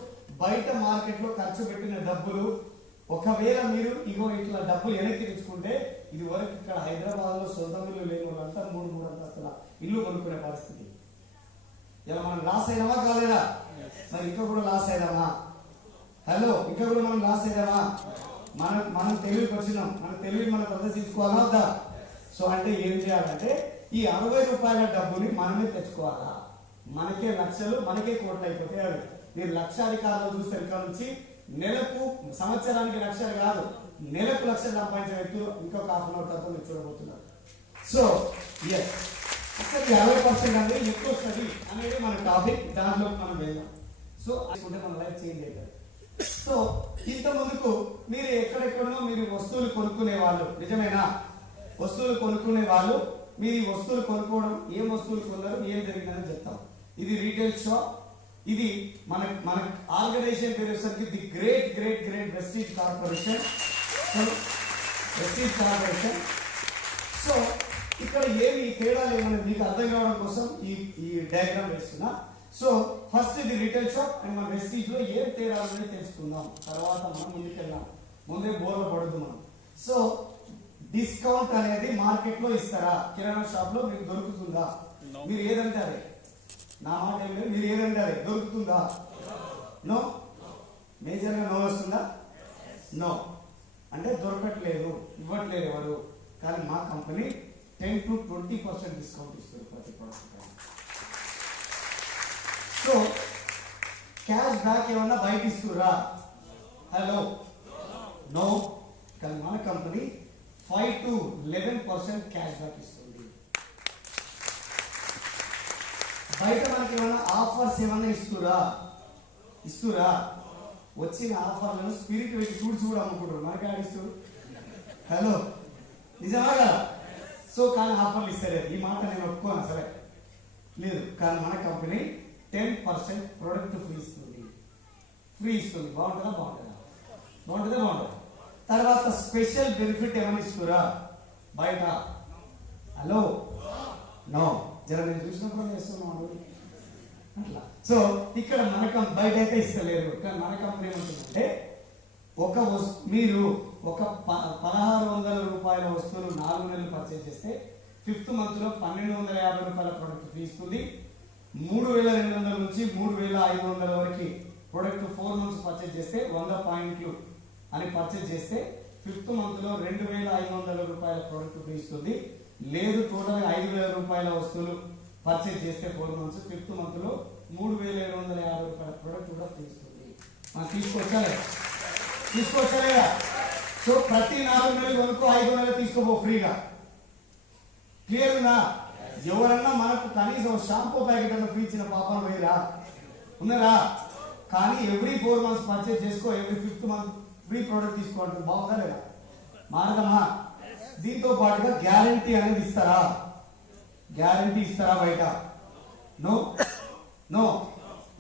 బయట మార్కెట్ లో ఖర్చు పెట్టిన డబ్బులు, ఒకవేళ మీరు ఇగో ఇట్లా డబ్బులు వెనక్కి తెచ్చుకుంటే, ఇది వరకు ఇక్కడ హైదరాబాద్ లో సొంత ఇల్లు లేని వాళ్ళంతా 3 అంతస్తుల ఇల్లు కొనుక్కునే పరిస్థితి. ఇలా మనం లాస్ అయినామా కాలేదా, మరి ఇంకా కూడా లాస్ అయినామా, హలో ఇంకా కూడా మనం లాస్ అయినామా, మనం తెలివికి వచ్చినాం, మన తెలివి మనం ప్రదర్శించుకోవాలా వద్దా. సో అంటే ఏం చేయాలంటే, ఈ 60 రూపాయల డబ్బుని మనమే తెచ్చుకోవాలా, మనకే లక్షలు మనకే కోట్లు అయిపోతాయి. అవి మీరు లక్షాధికారులు చూస్తే ఇక్కడ నుంచి నెలకు సంవత్సరానికి లక్షలు కాదు, నెలకు లక్షలు సంపాదించే వ్యక్తులు ఇంకొక హాఫ్ అన్ అవర్ తర్వాత మీరు చూడబోతున్నారు. సో ఎస్ ఇక్కడ 50% అనేది ఎక్కువ వస్తుంది అనేది మన టాపిక్, దాంట్లో మనం వెళ్దాం. సో అనుకుంటే మన లైఫ్ చేంజ్ అవుతుంది. సో ఇంత ముందుకు మీరు ఎక్కడెక్కడో మీరు వస్తువులు కొనుక్కునే వాళ్ళు, నిజమేనా, వస్తువులు కొనుక్కునే వాళ్ళు, మీరు ఈ వస్తువులు కొనుక్కోవడం, ఏం వస్తువులు కొన్నారు, ఏం జరిగిందని చెప్తాం. ఇది రీటైల్ షాప్, ఇది మన ఆర్గనైజేషన్ పేరు వచ్చేసరికి the great great great Vestige corporation. Vestige corporation. So ఇక్కడ ఏమి తేడాలు ఏమన్నా మీకు అర్థం కావడం కోసం ఈ డయాగ్రామ్ వేస్తున్నా. సో ఫస్ట్ ఇది రిటైల్ షాప్ అండ్ మన వెస్టీజ్ లో ఏం తేడాలు అనేది తెలుసుకుందాం, తర్వాత మనం ముందుకెళ్దాం, ముందే బోర్లో పడుతుంది మనం. సో డిస్కౌంట్ అనేది మార్కెట్ లో ఇస్తారా, కిరాణా షాప్ లో మీకు దొరుకుతుందా, మీరు ఏదంటే అదే, నా మాట ఏం లేదు, మీరు ఏదంటే అదే దొరుకుతుందా, నో, మేజర్ గా నో వస్తుందా, నో అంటే దొరకట్లేదు, ఇవ్వట్లేదు ఎవరు, కానీ మా కంపెనీ 10 to 20% డిస్కౌంట్ ఇస్తుంది ప్రతి ప్రోడక్ట్. సో క్యాష్ బ్యాక్ ఏమన్నా బయట ఇస్తురా, హలో, నో, కానీ మన కంపెనీ 5 to 11% క్యాష్ బ్యాక్ ఇస్తుంది. బయట మనకి ఏమన్నా ఆఫర్స్ ఏమన్నా ఇస్తురా, వచ్చిన ఆఫర్లను స్పిరిట్ పెట్టి చూడ్స్ కూడా అమ్ముకుంటారు, మనకి ఆడిస్తారు, హలో, నిజమా కదా. సో కానీ ఆఫర్లు ఇస్తలేదు, ఈ మాట నేను ఒప్పుకోను సరే లేదు, కానీ మన కంపెనీ 10% ప్రొడక్ట్ ఫ్రీ ఇస్తుంది. బాగుంటుందా. తర్వాత స్పెషల్ బెనిఫిట్ ఏమైనా ఇస్తురా బయట, హలో, నో, జర నేను చూసినప్పుడు చేస్తున్నాను అట్లా. సో ఇక్కడ మన బయట అయితే ఇస్తలేరు, కానీ మన కంపెనీ ఏమంటుందంటే, మీరు ఒక 1600 రూపాయల వస్తువులు 4 నెలలు పర్చేజ్ చేస్తే 5th మంత్ లో 1250 రూపాయల ప్రొడక్ట్ ఫ్రీ ఇస్తుంది. 3200 నుంచి 3500 వరకు ప్రొడక్ట్ 4 మంత్స్ పర్చేజ్ చేస్తే 100 పాయింట్లు అని పర్చేజ్ చేస్తే 5th మంత్ లో 2500 రూపాయల ప్రొడక్ట్ ఫ్రీ ఇస్తుంది. లేదు టోటల్ 5000 రూపాయల వస్తువులు పర్చేజ్ చేస్తే 4 మంత్స్ 5th మంత్ లో 3750 రూపాయల ప్రొడక్ట్ కూడా ఫ్రీ ఇస్తుంది. మనం తీసుకోవచ్చలేదా. సో ప్రతి 4 నెలలు కొనుక్కో 5 నెలలు తీసుకోపో ఫ్రీగా, క్లియర్ ఉందా. ఎవరన్నా మనకు కనీసం షాంపూ ప్యాకెట్ అన్న ఫ్రీ ఇచ్చిన పాపం వేరా ఉన్నారా? కానీ ఎవ్రీ 4 months పర్చేజ్ చేసుకో, every 5th month free product తీసుకోవాలి. బాగుందా లేదా? మారదమ్మా. దీంతో పాటుగా గ్యారంటీ అనేది ఇస్తారా? గ్యారంటీ ఇస్తారా బయట? No no.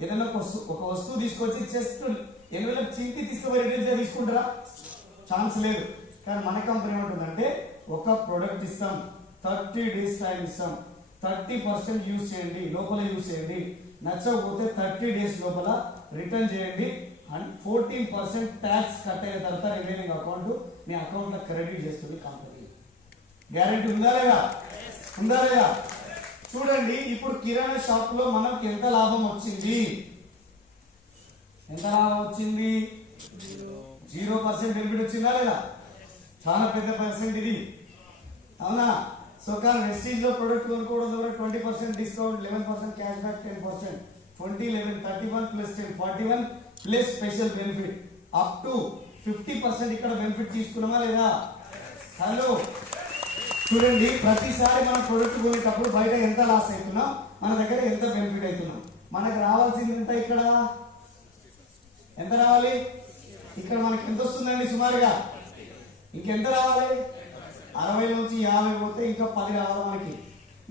ఏదైనా ఒక వస్తువు తీసుకొచ్చి జస్ట్ ఎన్వెలప్ చింటి తీసుకుపోయి రిటైల్ తీసుకుంటారా? ఛాన్స్ లేదు. కానీ మన కంపెనీ ఏమంటుందంటే ఒక ప్రోడక్ట్ ఇస్తాం, 30 days టైం ఇస్తాం, 30% యూజ్ చేయండి, లోపల యూజ్ చేయండి, నచ్చకపోతే 30 days లోపల రిటర్న్ చేయండి అండ్ 14% ట్యాక్స్ కట్ అయిన తర్వాత రిమైనింగ్ అకౌంట్ మీ అకౌంట్ లో క్రెడిట్ చేస్తుంది కంపెనీ. గ్యారెంటీ ఉందా లేదా? ఉందా లేదా? చూడండి, ఇప్పుడు కిరాణా షాప్ లో మనకి ఎంత లాభం వచ్చింది? ఎంత లాభం వచ్చింది? 0% బెనిఫిట్ వచ్చిందా లేదా? చాలా పెద్ద పర్సెంట్ ఇది, అవునా? సో కానీ వెస్టీజ్ లో ప్రొడక్ట్ కొనుక్కోవడం ద్వారా 20% discount, 11% cash back, 10%, 20, 11, 31 plus 10, 41 plus special benefit up to 50% ఇక్కడ బెనిఫిట్ తీసుకున్నామా లేదా? హలో, చూడండి, ప్రతిసారి మనం ప్రొడక్ట్ కొనేటప్పుడు బయట ఎంత లాస్ అవుతున్నాం, మన దగ్గర ఎంత బెనిఫిట్ అవుతున్నాం. మనకు రావాల్సింది ఎంత? ఇక్కడ ఎంత రావాలి? ఇక్కడ మనకి ఎంత వస్తుందండి సుమారుగా? ఇంకెంత రావాలి? 60 నుంచి 50 పోతే ఇంకా 10 రావాలి మనకి.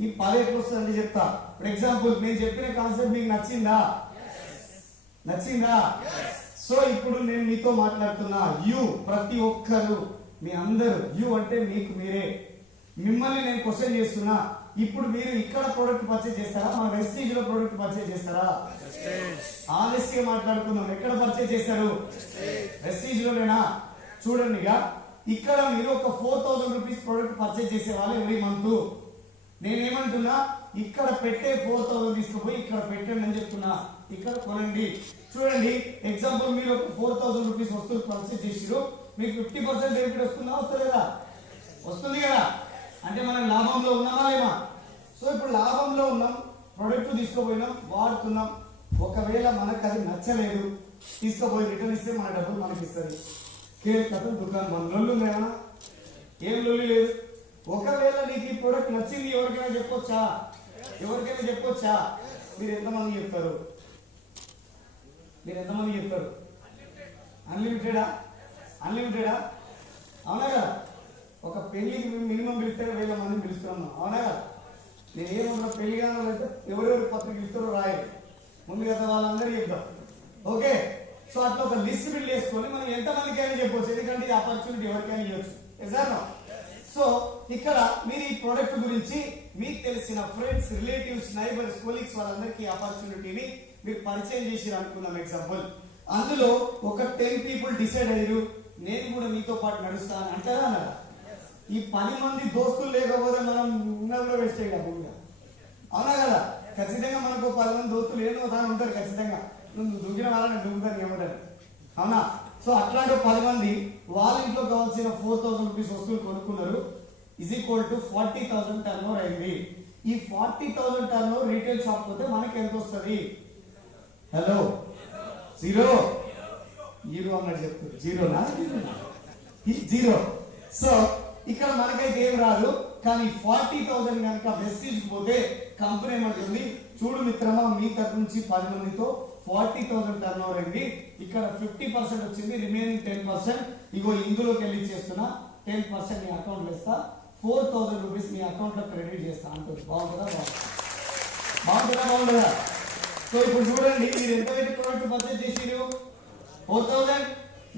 ఈ 10 ఎట్లా వస్తుందండి చెప్తా. ఫర్ ఎగ్జాంపుల్, నేను చెప్పిన కాన్సెప్ట్ మీకు నచ్చిందా? నచ్చిందా? సో ఇప్పుడు నేను మీతో మాట్లాడుతున్నా. యు ప్రతి ఒక్కరు, మీ అందరూ, యు అంటే మీకు మీరే, మిమ్మల్ని నేను క్వశ్చన్ చేస్తున్నా. ఇప్పుడు మీరు ఇక్కడ ప్రోడక్ట్ పర్చేజ్ చేస్తారా? మన వెస్టీజ్ లో ప్రోడక్ట్ పర్చేజ్ చేస్తారా? ఆనెస్ట్ గా మాట్లాడుకుందాం. ఎక్కడ పర్చేజ్ చేస్తారు? వెస్టీజ్ లోనేనా? చూడండి, ఇక్కడ మీరు ఒక 4000 రూపీస్ ప్రోడక్ట్ పర్చేజ్ చేసేవాళ్ళు ఎవ్రీ మంత్. నేనేమంటున్నా, ఇక్కడ పెట్టే 4000 తీసుకుపోయి ఇక్కడ పెట్టండి అని చెప్తున్నా. ఇక్కడ కొనండి. చూడండి, ఎగ్జాంపుల్, మీరు ఒక 4000 రూపీస్ వస్తువులు పర్చేజ్ చేసిరు, మీకు 50% బెనిఫిట్ వస్తుందా? వస్తలేదా? వస్తుంది కదా. అంటే మనం లాభంలో ఉన్నామా లేమా? సో ఇప్పుడు లాభంలో ఉన్నాం, ప్రొడక్ట్ తీసుకుపోయినాం, వాడుతున్నాం. ఒకవేళ మనకు అది నచ్చలేదు, తీసుకుపోయి రిటర్న్ ఇస్తే మన డబ్బులు మనకి ఇస్తుంది. కథం దుకాణం మన లొల్లు ఏమన్నా? ఏం లొల్లి లేదు. ఒకవేళ నీకు ఈ ప్రోడక్ట్ నచ్చింది, ఎవరికైనా చెప్పొచ్చా? ఎవరికైనా చెప్పొచ్చా? మీరు ఎంతమంది చెప్తారు? మీరు ఎంతమంది చెప్తారు? అన్లిమిటెడా? అన్లిమిటెడా? అవునా కదా? ఒక పెళ్లికి మినిమం పిలిస్తే 1000 మంది పిలుస్తున్నాం, అవునా కదా? నేను ఏమన్నా పెళ్లి కానీ అయితే ఎవరెవరు పత్రిక ఇస్తారో రాయాలి ముందు కదా, వాళ్ళందరూ చెప్తాం. ఓకే, సో అట్లా ఒక లిస్ట్ బిల్డ్ చేసుకొని మనం ఎంతమందికి అయినా చెప్పొచ్చు, ఎందుకంటే ఈ ఆపర్చునిటీ ఎవరికైనా ఇవ్వచ్చు. ఎగ్జాక్ట్. సో ఇక్కడ మీరు ఈ ప్రోడక్ట్ గురించి మీకు తెలిసిన ఫ్రెండ్స్, రిలేటివ్స్, నైబర్స్, కొలీగ్స్ వాళ్ళందరికీ ఆపర్చునిటీని మీరు పరిచయం చేసి అనుకున్నాం. ఎగ్జాంపుల్, అందులో ఒక 10 people డిసైడ్ అయ్యారు, నేను కూడా మీతో పాటు నడుస్తాను అంటారా అన్నారా? ఈ 10 మంది దోస్తులు లేకపోతే మనం ఉన్న కూడా వేస్ట్ అయ్యా, అవునా కదా? ఖచ్చితంగా మనకు 10 మంది దోస్తులు ఏదో దాని ఉంటారు ఖచ్చితంగా. నువ్వు దుగ్గిన వాళ్ళని దుగ్గుతాను ఏమంటారు, అవునా? సో అట్లాంటి 10 మంది వాళ్ళ ఇంట్లో కావాల్సిన 4000 రూపీస్ వస్తువులు కొనుక్కున్నారు, is equal to 40,000 turn over అయింది. ఈ 40,000 టర్న్ ఓవర్ రీటైల్ షాప్ పోతే మనకి ఎంత వస్తుంది? Hello, zero. జీరో అన్నట్టు చెప్తారు. జీరోనా? జీరో. సో ఇక్కడ మనకైతే ఏం రాదు. కానీ 40,000 కనుక వెస్టీజ్ పోతే కంపెనీ ఏమంటుంది, చూడు మిత్రమా, మీ తరఫు నుంచి 10 మందితో 40,000 టర్న్ ఓవర్ అయింది, ఇక్కడ 50% వచ్చింది, రిమైనింగ్ 10% ఇగో ఇందులోకి వెళ్ళి చేస్తున్నా, 10% మీ అకౌంట్ వేస్తా, 4,000 రూపీస్ మీ అకౌంట్ లో క్రెడిట్ చేస్తా అంటుంది. బాగుంటుందా? బాగుంటుందా? బాగుంటుందా? సో ఇప్పుడు చూడండి, మీరు ఎంత పెట్టి ప్రోడక్ట్ పర్చేజ్ చేసిరు? 4,000.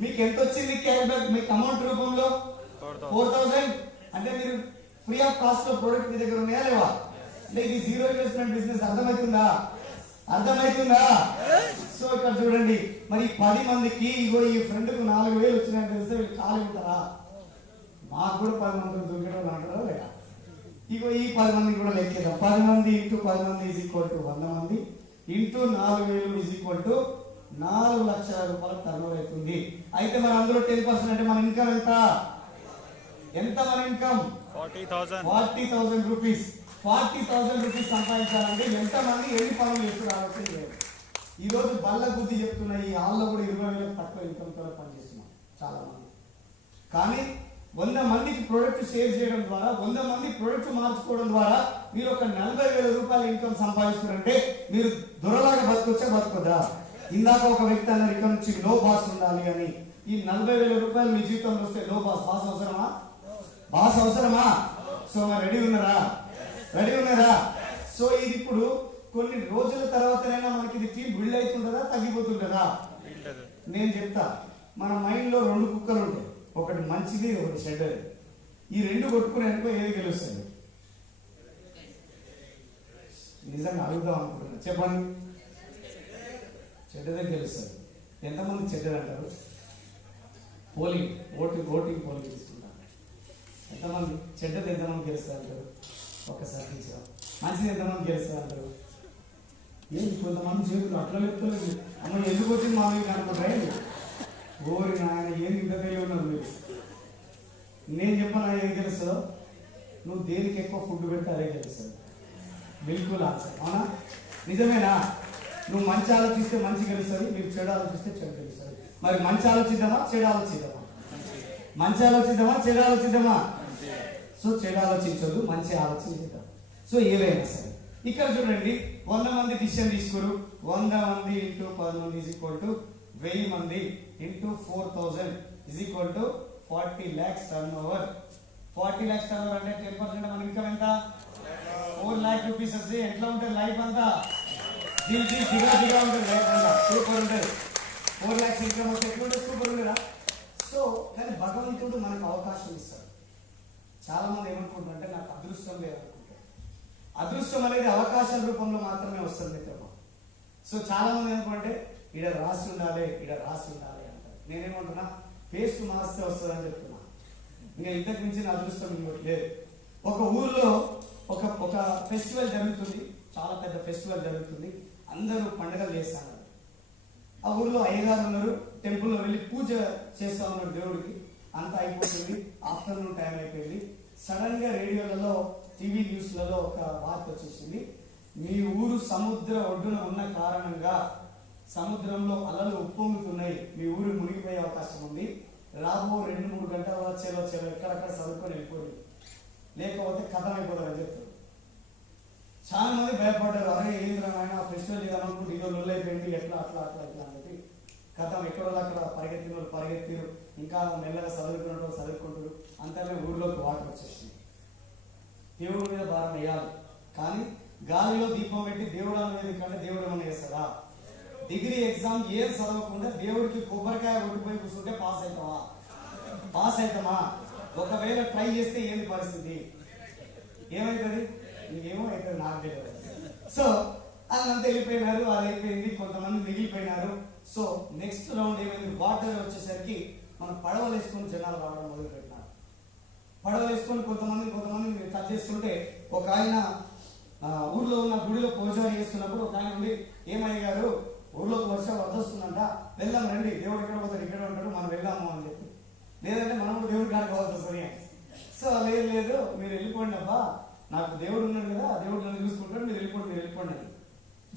మీకు ఎంత వచ్చింది క్యాష్ బ్యాక్ మీకు అమౌంట్ రూపంలో? 4,000. అంటే మీరు ఫ్రీ ఆఫ్ కాస్ట్ లో ప్రోడక్ట్ మీ దగ్గర ఉన్నాయా లేవా? అంటే ఇది జీరో ఇన్వెస్ట్మెంట్ బిజినెస్. అర్థమవుతుందా? అర్థమవుతుందా? సో ఇక్కడ చూడండి, మరి 10 మందికి ఇగో ఈ ఫ్రెండ్ కు 4,000 వచ్చినాయని తెలిస్తే వీళ్ళు ఖాళీ ఉంటారా? మాకు కూడా 10 మంది దొరికేటోళ్ళు అంటారా లేదా? ఇగో ఈ 10 మంది కూడా లెక్కేద్దాం. 10 మంది ఇంటూ 10 మంది ఈజ్ ఈక్వల్ టు 100 మంది ఇంటూ 4,000 ఈజ్ ఈక్వల్ టు 4 లక్షల రూపాయల టర్న్ ఓవర్ అవుతుంది. అయితే మరి అందులో 10% అంటే మన ఇన్కమ్ ఎంత? ఎంత మన ఇన్కమ్? 40,000 రూపీస్. 40,000 రూపీస్ సంపాదించాలంటే ఎంత మంది ఎన్ని పనులు చేస్తున్నారు ఆలోచన. ఈ రోజు బల్ల బుద్ధి చెప్తున్నా, ఈ హాల్లో కూడా 20,000 తక్కువ ఇన్కమ్ తో పనిచేస్తున్నాం చాలా మంది. కానీ 100 మందికి ప్రొడక్ట్ షేర్ చేయడం ద్వారా 100 మంది ప్రొడక్ట్ మార్చుకోవడం ద్వారా మీరు ఒక 40,000 రూపాయల ఇన్కమ్ సంపాదిస్తున్నారంటే మీరు దొరలాగా బతకొచ్చా బతకొద్దా? ఇందాక ఒక వ్యక్తి అన్నారు ఇక్కడ నుంచి లో బాస్ ఉండాలి అని. ఈ 40,000 రూపాయలు మీ జీవితంలో వస్తే లో బాస్ అవసరమా? బాస్ అవసరమా? సో మరి రెడీ ఉన్నారా? సో ఇది ఇప్పుడు కొన్ని రోజుల తర్వాతనైనా మనకి ఇది టీం బిల్డ్ అవుతుంటుందా తగ్గిపోతుంటుందా? నేను చెప్తా, మన మైండ్ లో 2 కుక్కలు ఉంటాయి, ఒకటి మంచిది ఒకటి చెడ్డది. ఈ 2 కొట్టుకునేందుకు ఏది గెలుస్తుంది? నిజంగా అడుగుదాం అనుకుంటున్నా, చెప్పండి. చెడ్డదే గెలుస్తుంది. ఎంతమంది చెడ్డది అంటారు? ఓటింగ్ పోలింగ్ తీసుకుంటారు. ఎంతమంది చెడ్డది ఎంతమంది గెలుస్తారు అంటారు? ఒక్కసారి తీసుకురా. మంచిది ఎంతమంది గెలుస్తారు అంటారు? ఏంటి కొంతమంది చేతులు అట్లా చెప్తలేదు. అమ్మ ఎందుకు వచ్చింది మా మీకు అనుకుంటారా? ఓరి నాయన ఏం ఇంత తెలియ ఉన్నారు మీరు. నేను చెప్పాను ఏం గెలుస్తుందో, నువ్వు దేనికి ఎక్కువ ఫుడ్ పెడితే అదే గెలుస్తుంది. బిల్కుల్ ఆన్సర్. అవునా? నిజమేనా? నువ్వు మంచి ఆలోచిస్తే మంచి గెలుస్తుంది, మీరు చెడు ఆలోచిస్తే చెడు గెలుస్తుంది. మరి మంచి ఆలోచిద్దామా చెడు ఆలోచిద్దామా? మంచి ఆలోచిద్దామా చెడు ఆలోచిద్దామా? సో చెడు ఆలోచించదు, మంచి ఆలోచించుద్దాం. సో ఏవైనా సరే ఇక్కడ చూడండి, 100 మంది డిసిషన్ తీసుకోరు. 100 మంది ఇంటూ 10 మంది ఈజ్ ఈక్వల్ టు 1000 మంది into 4000 is equal to 40 lakhs turn over. 40 lakhs turn over అంటే 10% మన ఇన్కమ్ ఎంత? 4 lakh రూపీస్ వస్తే ఎట్లా ఉంటుంది లైఫ్ అంతా? దిగా ఉంటుంది లైఫ్ అంతా, సూపర్ ఉంటుంది. 4 lakhs ఇన్కమ్ వస్తే ఎట్లా ఉంటుంది? సూపర్ ఉండదా? సో కానీ భగవంతుడు మనకు అవకాశం ఇస్తాడు. చాలా మంది ఏమనుకుంటారంటే నాకు అదృష్టం లేదనుకుంటారు. అదృష్టం అనేది అవకాశం రూపంలో మాత్రమే వస్తుంది మిత్రమా. సో చాలా మంది ఏమనుకుంటే ఈడ రాసి ఉండాలి అంటారు. నేనేమంటున్నా, పేస్ట్ మాస్తే వస్తుంది అని చెప్తున్నా. ఇంకా ఇంతకు మించిన అదృష్టం ఇంకోటి లేదు. ఒక ఊర్లో ఒక ఫెస్టివల్ జరుగుతుంది, చాలా పెద్ద ఫెస్టివల్ జరుగుతుంది. అందరూ పండుగలు చేస్తారు. ఆ ఊర్లో అయ్యగారు ఉన్నారు, టెంపుల్లో వెళ్ళి పూజ చేస్తా ఉన్నారు దేవుడికి. అంతా అయిపోతుంది, ఆఫ్టర్నూన్ టైం అయిపోయింది. సడన్ గా రేడియోలలో టీవీ న్యూస్లలో ఒక వార్త వచ్చేసింది. మీ ఊరు సముద్ర ఒడ్డున ఉన్న కారణంగా సముద్రంలో అలలు ఉప్పొంగుతున్నాయి, మీ ఊరు మునిగిపోయే అవకాశం ఉంది. రాబో 2-3 గంటల చెలో ఎక్కడక్కడ చదువుకొని వెళ్ళిపోయి లేకపోతే కథం అయిపోతారని చెప్తారు. చాలా మంది భయపడ్డారు. అరే ఏంద్రా ఆయన ఫెస్టివల్ చేయాలనుకుంటే ఈరోజు లొల్లు అయిపోయింది, ఎట్లా అట్లా అని చెప్పి కథం ఎక్కడో అక్కడ పరిగెత్తిరు. ఇంకా మెల్లగా చదువుకుంటారు. అంతనే ఊర్లోకి వాటర్ వచ్చేసింది. దేవుడి మీద భారం వేయాలి, కానీ గాలిలో దీపం పెట్టి దేవుడు అనేది కంటే దేవుడు ఏమన్నా చేస్తాడా? డిగ్రీ ఎగ్జామ్ ఏం చదవకుండా దేవుడికి కొబ్బరికాయ కొట్టిపోయి కూర్చుంటే పాస్ అవుతామా? ఒకవేళ ట్రై చేస్తే ఏంది పరిస్థితి? ఏమవుతుంది? ఏమో అవుతుంది, నాకు తెలియదు. సో అదంతా వెళ్ళిపోయినారు, అది అయిపోయింది. కొంతమంది మిగిలిపోయినారు. సో నెక్స్ట్ రౌండ్ ఏమైంది? వాటర్ వచ్చేసరికి మనం పడవలు వేసుకొని జనాలు రావడం మొదలు పెట్టినారు. పడవలు వేసుకొని కొంతమంది టచ్ చేస్తుంటే ఒక ఆయన ఊర్లో ఉన్న గుడిలో పూజారి చేస్తున్నప్పుడు ఒక ఆయన ఉండి, ఏమయ్య గారు ఊర్లోకి వర్షం వస్తుందంట, వెళ్దాం రండి, దేవుడు ఎక్కడ పోతాడు, ఇక్కడ ఉంటాడు, మనం వెళ్దాము అని చెప్పి. లేదంటే మనం కూడా దేవుడి కాడికి పోవాల్సి వస్తుంది. సో లేదు మీరు వెళ్ళిపోండి అబ్బా, నాకు దేవుడు ఉన్నాడు కదా, దేవుడు నన్ను చూసుకుంటాడు, మీరు వెళ్ళిపోండి అని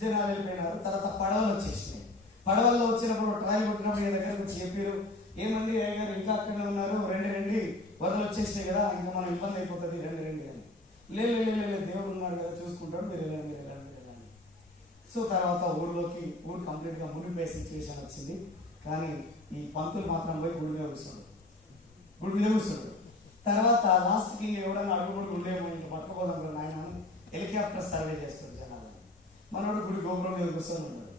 జనాలు వెళ్ళిపోయినారు. తర్వాత పడవలు వచ్చేసినాయి. పడవల్లో వచ్చినప్పుడు ట్రయల్ కొట్టినప్పుడు ఏ దగ్గర వచ్చి చెప్పారు, ఏమండి అయ్య గారు ఇంకా అక్కడే ఉన్నారు, రండి వరదలు వచ్చేసినాయి కదా, ఇంకా మనం ఇబ్బంది అయిపోతుంది, రండి అని. లేదు దేవుడు ఉన్నాడు కదా, చూసుకుంటాడు, మీరు వెళ్ళండి. సో తర్వాత ఊరు కంప్లీట్ గా మునిగిపోయే సిచ్యువేషన్ వచ్చింది. కానీ ఈ పంతులు మాత్రం పోయి గుడి మీద కూర్చుండు. తర్వాత లాస్ట్ కి ఎవడన్నా అడుగుడు ఉండేమో ఇంక పట్టుకోదాం కదా ఆయన హెలికాప్టర్ సర్వే చేస్తుంది జనాలు. మనోడు గుడి గోపురం మీద కూర్చొని ఉన్నాడు.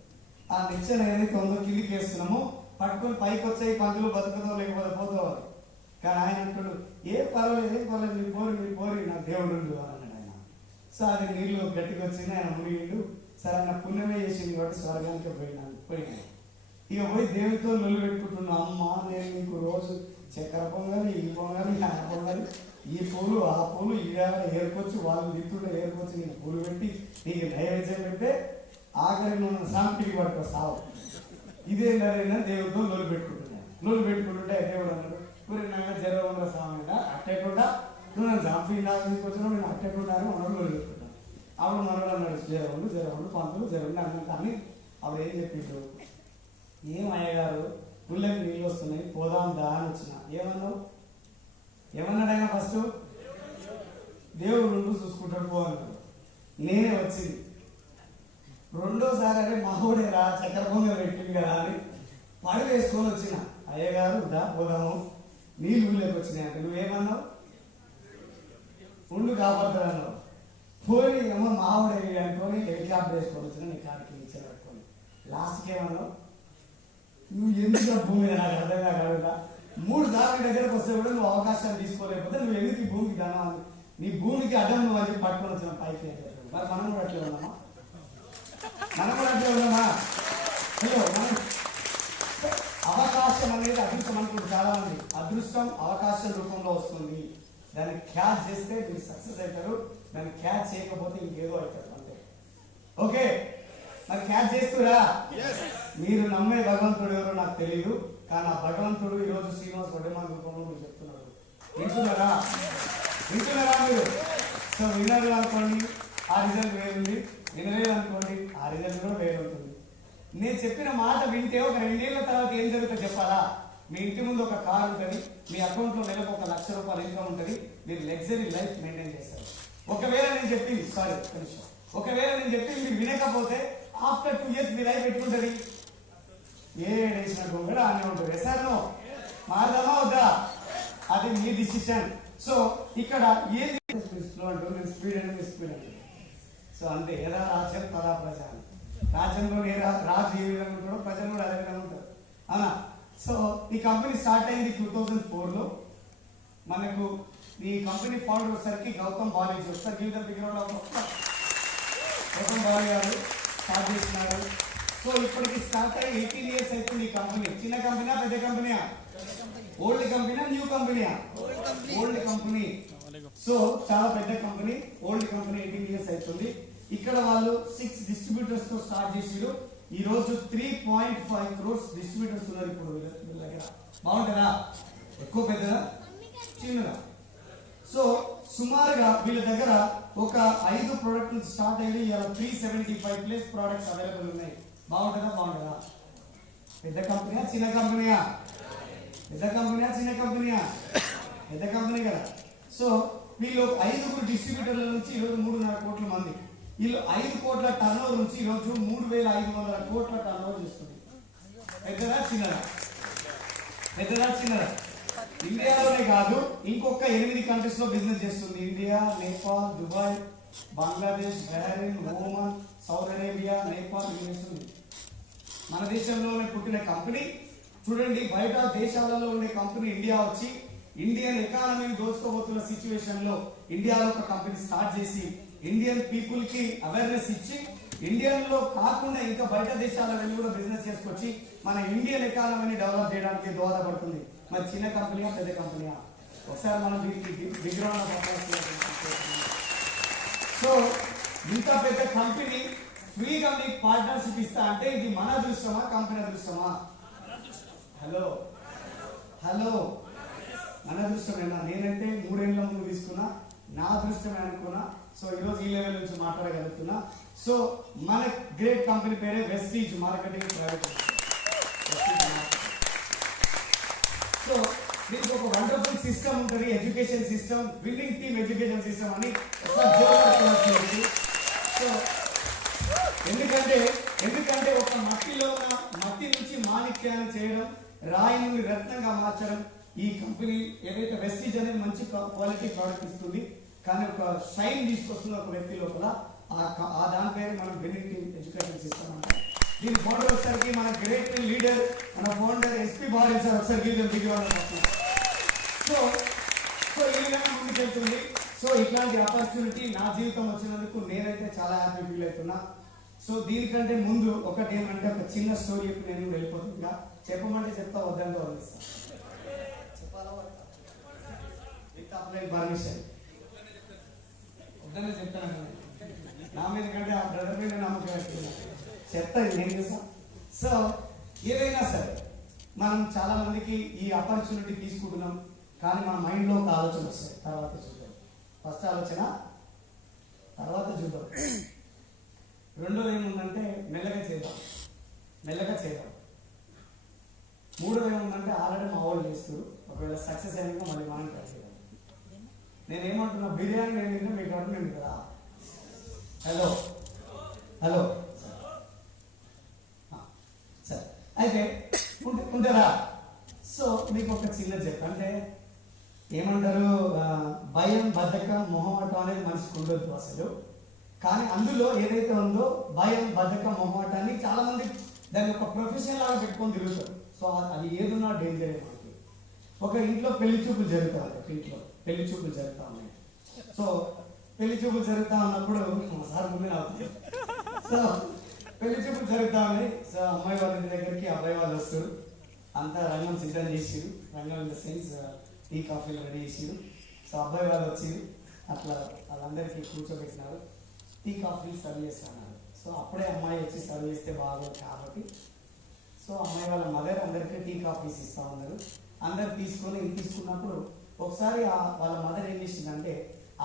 ఆ నిచ్చెన ఏదైతే ఉందో కిందికి వేస్తున్నామో పట్టుకొని పైకి వచ్చాయి, పంతులు బతుకుతావు లేకపోతే పోతావు. కానీ ఆయన అంటాడు, ఏం పర్వాలేదు మీరు పోరి నాకు దేవుడు అన్నాడు ఆయన. సో అది నీళ్ళు గట్టికి వచ్చింది, ఆయన మునిగిండు. సరే ఆయన పుణ్యమే చేసింది కాబట్టి స్వర్గానికి పోయినాను. ఇక పోయి దేవుడితో నొల్లు పెట్టుకుంటున్నా, అమ్మ నేను నీకు రోజు చక్కెర పొంగలి, ఈ పొంగలి, ఆ పొంగలి, ఈ పూలు ఆ పూలు ఏరుకొచ్చి వాళ్ళు దిత్తుడు ఏరుకొచ్చి నీకు పూలు పెట్టి నీకు నైవేద్యం పెడితే ఆఖరి నువ్వు సాంపికి పట్టుకో సావు. ఇదేంటైనా దేవుడితో నొల్లు పెట్టుకుంటుంటే దేవుడు అన్నాడు, ఇప్పుడు నాకు జ్వరం ఉండదు స్వామి అట్టేకుండా నువ్వు నన్ను చంపి నాకు తీసుకొచ్చినావు, నేను అట్టేకుండాను మనోడు నొల్లు పెట్టుకుంటాను. అప్పుడు మనోడు అన్నాడు, జ్వరం పంతులు జ్వరం అన్నాను. కానీ అప్పుడు ఏం చెప్పిండు, ఏం అయ్యగారు పుల్లకి నీళ్ళు వస్తున్నాయి పోదాం దా అని వచ్చిన. ఏమన్నావు? ఏమన్నాడు ఆయన ఫస్ట్? దేవుడు ఉంటూ చూసుకుంటాడు పో అన్నాడు. నేనే వచ్చింది రెండోసారి అరే మావుడేరా చక్కెర పొంగల్ పెట్టింది కదా అని పడి వేసుకొని వచ్చిన. అయ్యగారు దా పోదాము నీళ్ళు ఊళ్ళోకి వచ్చినాయి అంటే నువ్వేమన్నావు? ఉండు కాపాడుతాడు అన్నావు. పోయి ఏమో మావుడే అనుకొని హెలికాప్టర్ వేసుకొని వచ్చిన నీ కాడికి ఇచ్చారు పట్టుకొని. లాస్ట్కి ఏమన్నావు? నువ్వు ఎందుకు భూమి నాకు అర్థం కాక అడుగుతా. 3 సార్లు దగ్గరకు వస్తే కూడా నువ్వు అవకాశాలు తీసుకోలేకపోతే నువ్వు ఎందుకు ఈ భూమికి దానం? నీ భూమికి అడ్డం నువ్వు అని పట్టుకొని వచ్చిన పైకి. మరి మనం కూడా అట్లే ఉన్నామా? మనం కూడా అట్లే ఉన్నామా? హలో, మనం అవకాశం అనేది అదృష్టం అనుకుంటే చాలా మంది. అదృష్టం అవకాశం రూపంలో వస్తుంది. దాన్ని క్యాచ్ చేస్తే మీరు సక్సెస్ అవుతారు, దాన్ని క్యాచ్ చేయకపోతే ఇంకేదో అవుతారు అంతే. ఓకే, మరి క్యాచ్ చేస్తురా? మీరు నమ్మే భగవంతుడు ఎవరో నాకు తెలియదు, కానీ ఆ భగవంతుడు ఈరోజు శ్రీనివాస్ వడ్డేమాన్ రూపంలో మీరు చెప్తున్నారు. వింటున్నారా? వింటున్నారా మీరు? సో విన్నారు అనుకోండి, ఆ రిజల్ట్ వేరుంది. వినలేదు అనుకోండి, ఆ రిజల్ట్ కూడా వేరు ఉంటుంది. నేను చెప్పిన మాట వింటే ఒక 2 ఏళ్ల తర్వాత ఏం జరుగుతుందో చెప్పాలా? మీ ఇంటి ముందు ఒక కారు ఉంటుంది, మీ అకౌంట్లో నెలకు 1 లక్ష రూపాయలు ఇన్కమ్ ఉంటుంది, మీరు లగ్జరీ లైఫ్ మెయింటైన్ చేస్తారు. ఒకవేళ నేను చెప్పింది ఒకవేళ నేను చెప్పింది మీరు వినకపోతే ఆఫ్టర్ 2 years మీ లైఫ్ పెట్టుకుంటుంది. ఏడేసినట్టు కూడా అన్నీ ఉంటుంది. సార్ నో మారదామా వద్దా? అది మీ డిసిషన్. సో ఇక్కడ ఏది అంటూ స్పీడ్ అంటే స్పీడ్ అంటే సో అంతే. ఎలా రాజ్యం తదా ప్రజ. రాజ్యంలో రాజు ఏ విధంగా ఉంటాడో ప్రజలు కూడా అదే విధంగా ఉంటారు, అవునా? సో ఈ కంపెనీ స్టార్ట్ అయింది 2004లో. మనకు ఈ కంపెనీ ఫౌండర్ వచ్చేసరికి గౌతమ్ బాలేజీ. ఒకసారి గౌతమ్ బాలి గారు స్టార్ట్ చేసినారు. సో ఇప్పటికి స్టార్ట్ అయ్యి 18 years అవుతుంది ఈ కంపెనీ. చిన్న కంపెనీయా పెద్ద కంపెనీయా? ఓల్డ్ కంపెనీయా న్యూ కంపెనీయా? Old company. సో చాలా పెద్ద కంపెనీ, ఓల్డ్ కంపెనీ. 18 years అవుతుంది. ఇక్కడ వాళ్ళు 6 distributors తో స్టార్ట్ చేసిరు. ఈ రోజు 3.5 crores డిస్ట్రిబ్యూటర్స్ ఉన్నారు ఇప్పుడు వీళ్ళ దగ్గర. బాగుంటుందా? ఎక్కువ పెద్దదా చిన్నదా? సో సుమారుగా వీళ్ళ దగ్గర ఒక 5 ప్రోడక్ట్లు స్టార్ట్ అయ్యి ఇలా 375+ ప్రోడక్ట్స్ అవైలబుల్ ఉన్నాయి. బాగుంటుందా? పెద్ద కంపెనీయా చిన్న కంపెనీయా? పెద్ద కంపెనీయా చిన్న కంపెనీయా? పెద్ద కంపెనీ కదా. సో వీళ్ళు 5 డిస్ట్రిబ్యూటర్ల నుంచి ఈరోజు 3.5 కోట్ల మంది. వీళ్ళు 5 కోట్ల టర్నోవర్ నుంచి ఈరోజు 3,500 కోట్ల టర్నోవర్ చేస్తుంది. పెద్దదా చిన్నదా? ఇండియాలోనే కాదు, ఇంకొక 8 కంట్రీస్ లో బిజినెస్ చేస్తుంది. India, Nepal, Dubai, Bangladesh, Bahrain, Oman, Saudi Arabia, Nepal చేస్తుంది. మన దేశంలోనే పుట్టిన కంపెనీ. చూడండి, బయట దేశాలలో ఉండే కంపెనీ ఇండియా వచ్చి ఇండియన్ ఎకానమీని దోచుకోబోతున్న సిచ్యువేషన్ లో ఇండియాలో ఒక కంపెనీ స్టార్ట్ చేసి ఇండియన్ పీపుల్ కి అవేర్నెస్ ఇచ్చి ఇండియన్ లో కాకుండా ఇంకా బయట దేశాల వెళ్ళి కూడా బిజినెస్ చేసుకొచ్చి మన ఇండియన్ ఎకానమీని డెవలప్ చేయడానికి దోహదపడుతుంది. మరి చిన్న కంపెనీయా పెద్ద కంపెనీయా? ఒకసారి మనం దీనికి సో ఇంత పెద్ద కంపెనీ ఫ్రీగా మీకు పార్ట్నర్షిప్ ఇస్తా అంటే ఇది మన అదృష్టమా కంపెనీ అదృష్టమా? హలో మన అదృష్టమేనా? నేనంటే 3 ఏళ్ల ముందు తీసుకున్నా, నా అదృష్టమే అనుకున్నా. సో ఈరోజు ఈ లెవెల్ నుంచి మాట్లాడగలుగుతున్నా. సో మన గ్రేట్ కంపెనీ పేరే వెస్టీజ్ మార్కెటింగ్ ప్రైవేట్. సో దీనికి ఒక వండర్ఫుల్ సిస్టమ్ ఉంటుంది, education system, building team education system అని. సో ఎందుకంటే ఒక మట్టి నుంచి మాణిక్యాన్ని చేయడం, రాయి నుండి రత్నంగా మార్చడం ఈ కంపెనీ ఏదైతే వెస్టీజ్ అనేది మంచి క్వాలిటీ ప్రోడక్ట్ ఇస్తుంది, కానీ ఒక షైన్ తీసుకొస్తుంది ఒక వ్యక్తి లోపల. ఆ దాని పేరు మనం బిల్డింగ్ టీమ్ ఎడ్యుకేషన్ సిస్టమ్ అంటాం. దీని ఫౌండర్ వచ్చేసరికి మన గ్రేట్ లీడర్, మన ఫౌండర్ ఎస్పీ బారీ సార్. ఒకసారి సో ఈ విధంగా ముందుకెళ్తుంది. సో ఇట్లాంటి ఆపర్చునిటీ నా జీవితం వచ్చినందుకు నేనైతే చాలా హ్యాపీ ఫీల్ అవుతున్నా. సో దీనికంటే ముందు ఒకటి ఏమంటే ఒక చిన్న స్టోరీ చెప్పి నేను వెళ్ళిపోతున్నా. చెప్పమంటే చెప్తా, వద్దంటే వదిలిస్తా. చెప్పాలా విత్ అప్లై పర్మిషన్ వద్దనే చెప్తాను. నా మీద కంటే ఆ బ్రదర్ మీద నమ్మకం చెప్తాను నేను చేసా. సో ఏదైనా సరే మనం చాలా మందికి ఈ ఆపర్చునిటీ తీసుకుంటున్నాం, కానీ మన మైండ్లో ఒక ఆలోచన వస్తాయి. తర్వాత చూద్దాం. ఫస్ట్ ఆలోచన తర్వాత చూద్దాం. రెండోది ఏముందంటే మెల్లగా చేద్దాం. మూడోది ఏముందంటే ఆల్రెడీ మా వాళ్ళు చేస్తారు, ఒకవేళ సక్సెస్ అయినాక మళ్ళీ మనం ట్రై చేద్దాం. నేనేమంటున్నా, బిర్యానీ నేను తింటే మీకు అర్థం కదా. హలో హలో సరే, అయితే ఉంటుందా? సో మీకు ఒక చిన్న చెప్ప అంటే ఏమంటారు, భయం, బద్ధకం, మొహమాటం అనేది మనిషికి ఉండొద్దు అసలు. కానీ అందులో ఏదైతే ఉందో భయం, బద్ధకం, మొహమాటాన్ని చాలా మంది దాన్ని ఒక ప్రొఫెషన్ లాగా పెట్టుకొని తిరుగుతారు. సో అది ఏదున్నా డేంజర్ మనకి. ఒక ఇంట్లో పెళ్లి చూపులు జరుగుతూ ఉంటాయి, ఇంట్లో పెళ్లి చూపులు జరుగుతూ ఉన్నాయి. సో పెళ్లి చూపులు జరుగుతూ ఉన్నప్పుడు సార్ ముందే అవుతుంది. సో పెళ్లి చూపులు జరుగుతూ ఉన్నాయి. సో అమ్మాయి వాళ్ళ ఇంటి దగ్గరికి అబ్బాయి వాళ్ళు వస్తారు. అంతా రంగం సిద్ధం చేసిరు, రంగం ఇన్ ద సెన్స్ టీ కాఫీలు రెడీ చేసిరు. సో అబ్బాయి వాళ్ళు వచ్చిరు, అట్లా వాళ్ళందరికీ కూర్చోబెట్టినారు, టీ కాఫీలు సర్వ్ చేస్తున్నారు. సో అప్పుడే అమ్మాయి వచ్చి సర్వ్ చేస్తే బాగోదు కాబట్టి సో అమ్మాయి వాళ్ళ మదర్ అందరికీ టీ కాఫీస్ ఇస్తూ ఉన్నారు. అందరు తీసుకున్నప్పుడు ఒకసారి వాళ్ళ మదర్ ఏం చేసిందంటే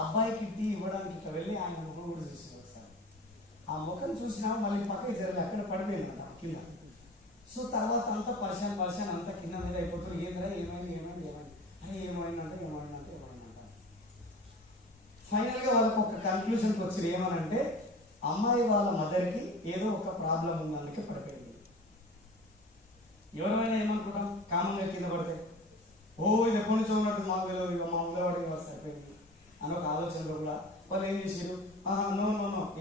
అబ్బాయికి టీ ఇవ్వడానికి ఇట్లా వెళ్ళి ఆయన ముఖం కూడా చూసింది. ఒకసారి ఆ ముఖం చూసినా మళ్ళీ పక్కకి జరిగి అక్కడ పడిపోయింది అన్నమాట కింద. సో తర్వాత అంతా పరిశాన్ అంతా కింద మీద అయిపోతారు. ఏమైంది ఏమైందంటే ఫైనల్గా వాళ్ళకి ఒక కన్క్లూషన్కి వచ్చి ఏమనంటే అమ్మాయి వాళ్ళ మదర్కి ఏదో ఒక ప్రాబ్లం ఉందానికి పడిపోయింది. ఎవరైనా ఏమనుకుంటాం, కామన్గా కింద పడితే ఇది ఎప్పటి నుంచో ఉన్నట్టు మాకు తెలియదు, మా ఉండవాడికి వాళ్ళు సరిపోయింది అని ఒక ఆలోచనలో కూడా వాళ్ళు ఏం చేసారు, నో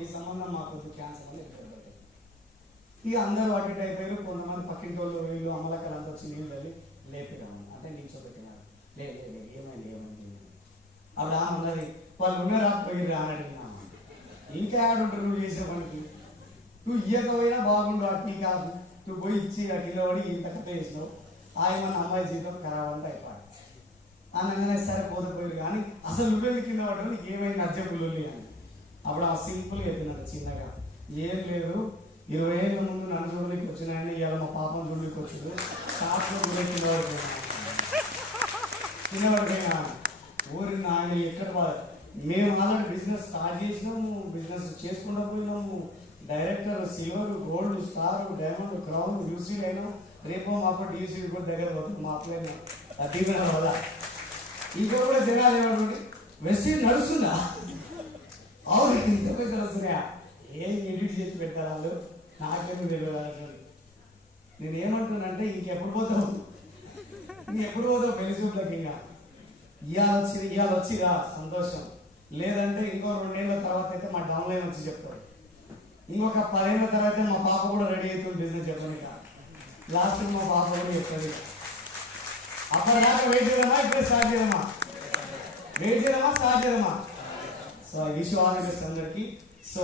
ఈ సంబంధం మాకు క్యాన్సర్ అని చెప్పారు. ఇక అందరూ అటు ఇటు అయిపోయారు. కొంతమంది పక్కింటి వాళ్ళు వీళ్ళు అమలక్కలంతా వచ్చి నీళ్ళు వెళ్ళి లేపిరాము అంటే నిల్చోబెట్టినారు. ఏమైంది అప్పుడు ఆమె ఉన్నది, వాళ్ళు ఉన్నారా పోయి అని అడిగినాము. ఇంకా ఆడుంటారు నువ్వు చేసే పనికి, నువ్వు ఇయ్యకపోయినా బాగుండు ఆ టీ కాదు, నువ్వు పోయి ఇచ్చి ఆ టీలో పడి ఇంత కథ చేసినావు, ఆయన అమ్మాయి జీవితం ఖరాబ్ అంటే అయిపోయి అనగానే సరే పోతే కానీ అసలు నువ్వెందుకు కింద పడ్డావు, నీకు ఏమైంది అజ్జపుల్లు అని. అప్పుడు ఆ సింపుల్ చెప్పినాడు చిన్నగా, ఏం లేదు 20 ఏళ్ళ ముందు నన్ను చూడలేకి వచ్చినాయని ఇవాళ మా పాపం చూడలేకి వచ్చింది, షాప్లో కూడా కింద పడిపోయినా ఊరి ఆయన ఎక్కడ మేము ఆల్రెడీ బిజినెస్ స్టార్ట్ చేసినాము, బిజినెస్ చేసుకుంటూ పోయినాము, director, silver, gold, star, diamond, crown, యూసీ అయినా రేపు మాకు యూసీ కూడా దగ్గర పోతుంది మా అప్లైన దీవెన వల్ల. ఇంకో కూడా జనాలు ఏమంటుంది, వెస్టిన్ నడుస్తుందా, అవును ఇంత పైసలు వస్తున్నాయా, ఏం ఎడిట్ చేసి పెట్టారు వాళ్ళు, నాకేమో తెలియదు. నేను ఏమంటున్నానంటే ఇంకెప్పుడు పోతావు పెళ్లి చూపులకి, ఇంకా ఇవాళ వచ్చిరా సంతోషం, లేదంటే ఇంకో 2 ఏళ్ళ తర్వాత అయితే మా డౌన్లైన్ వచ్చి చెప్తారు, ఇంకొక 10 ఏళ్ళ తర్వాత మా పాప కూడా రెడీ అవుతుంది బిజినెస్ చెప్పండి, లాస్ట్ మా పాప కూడా చెప్తుంది. అప్పటిదాకా వెయిట్ చేయడమా, ఇప్పుడే స్టార్ట్ చేయడమా, స్టార్ట్ చేయడమా. So wish all the best అందరికి. సో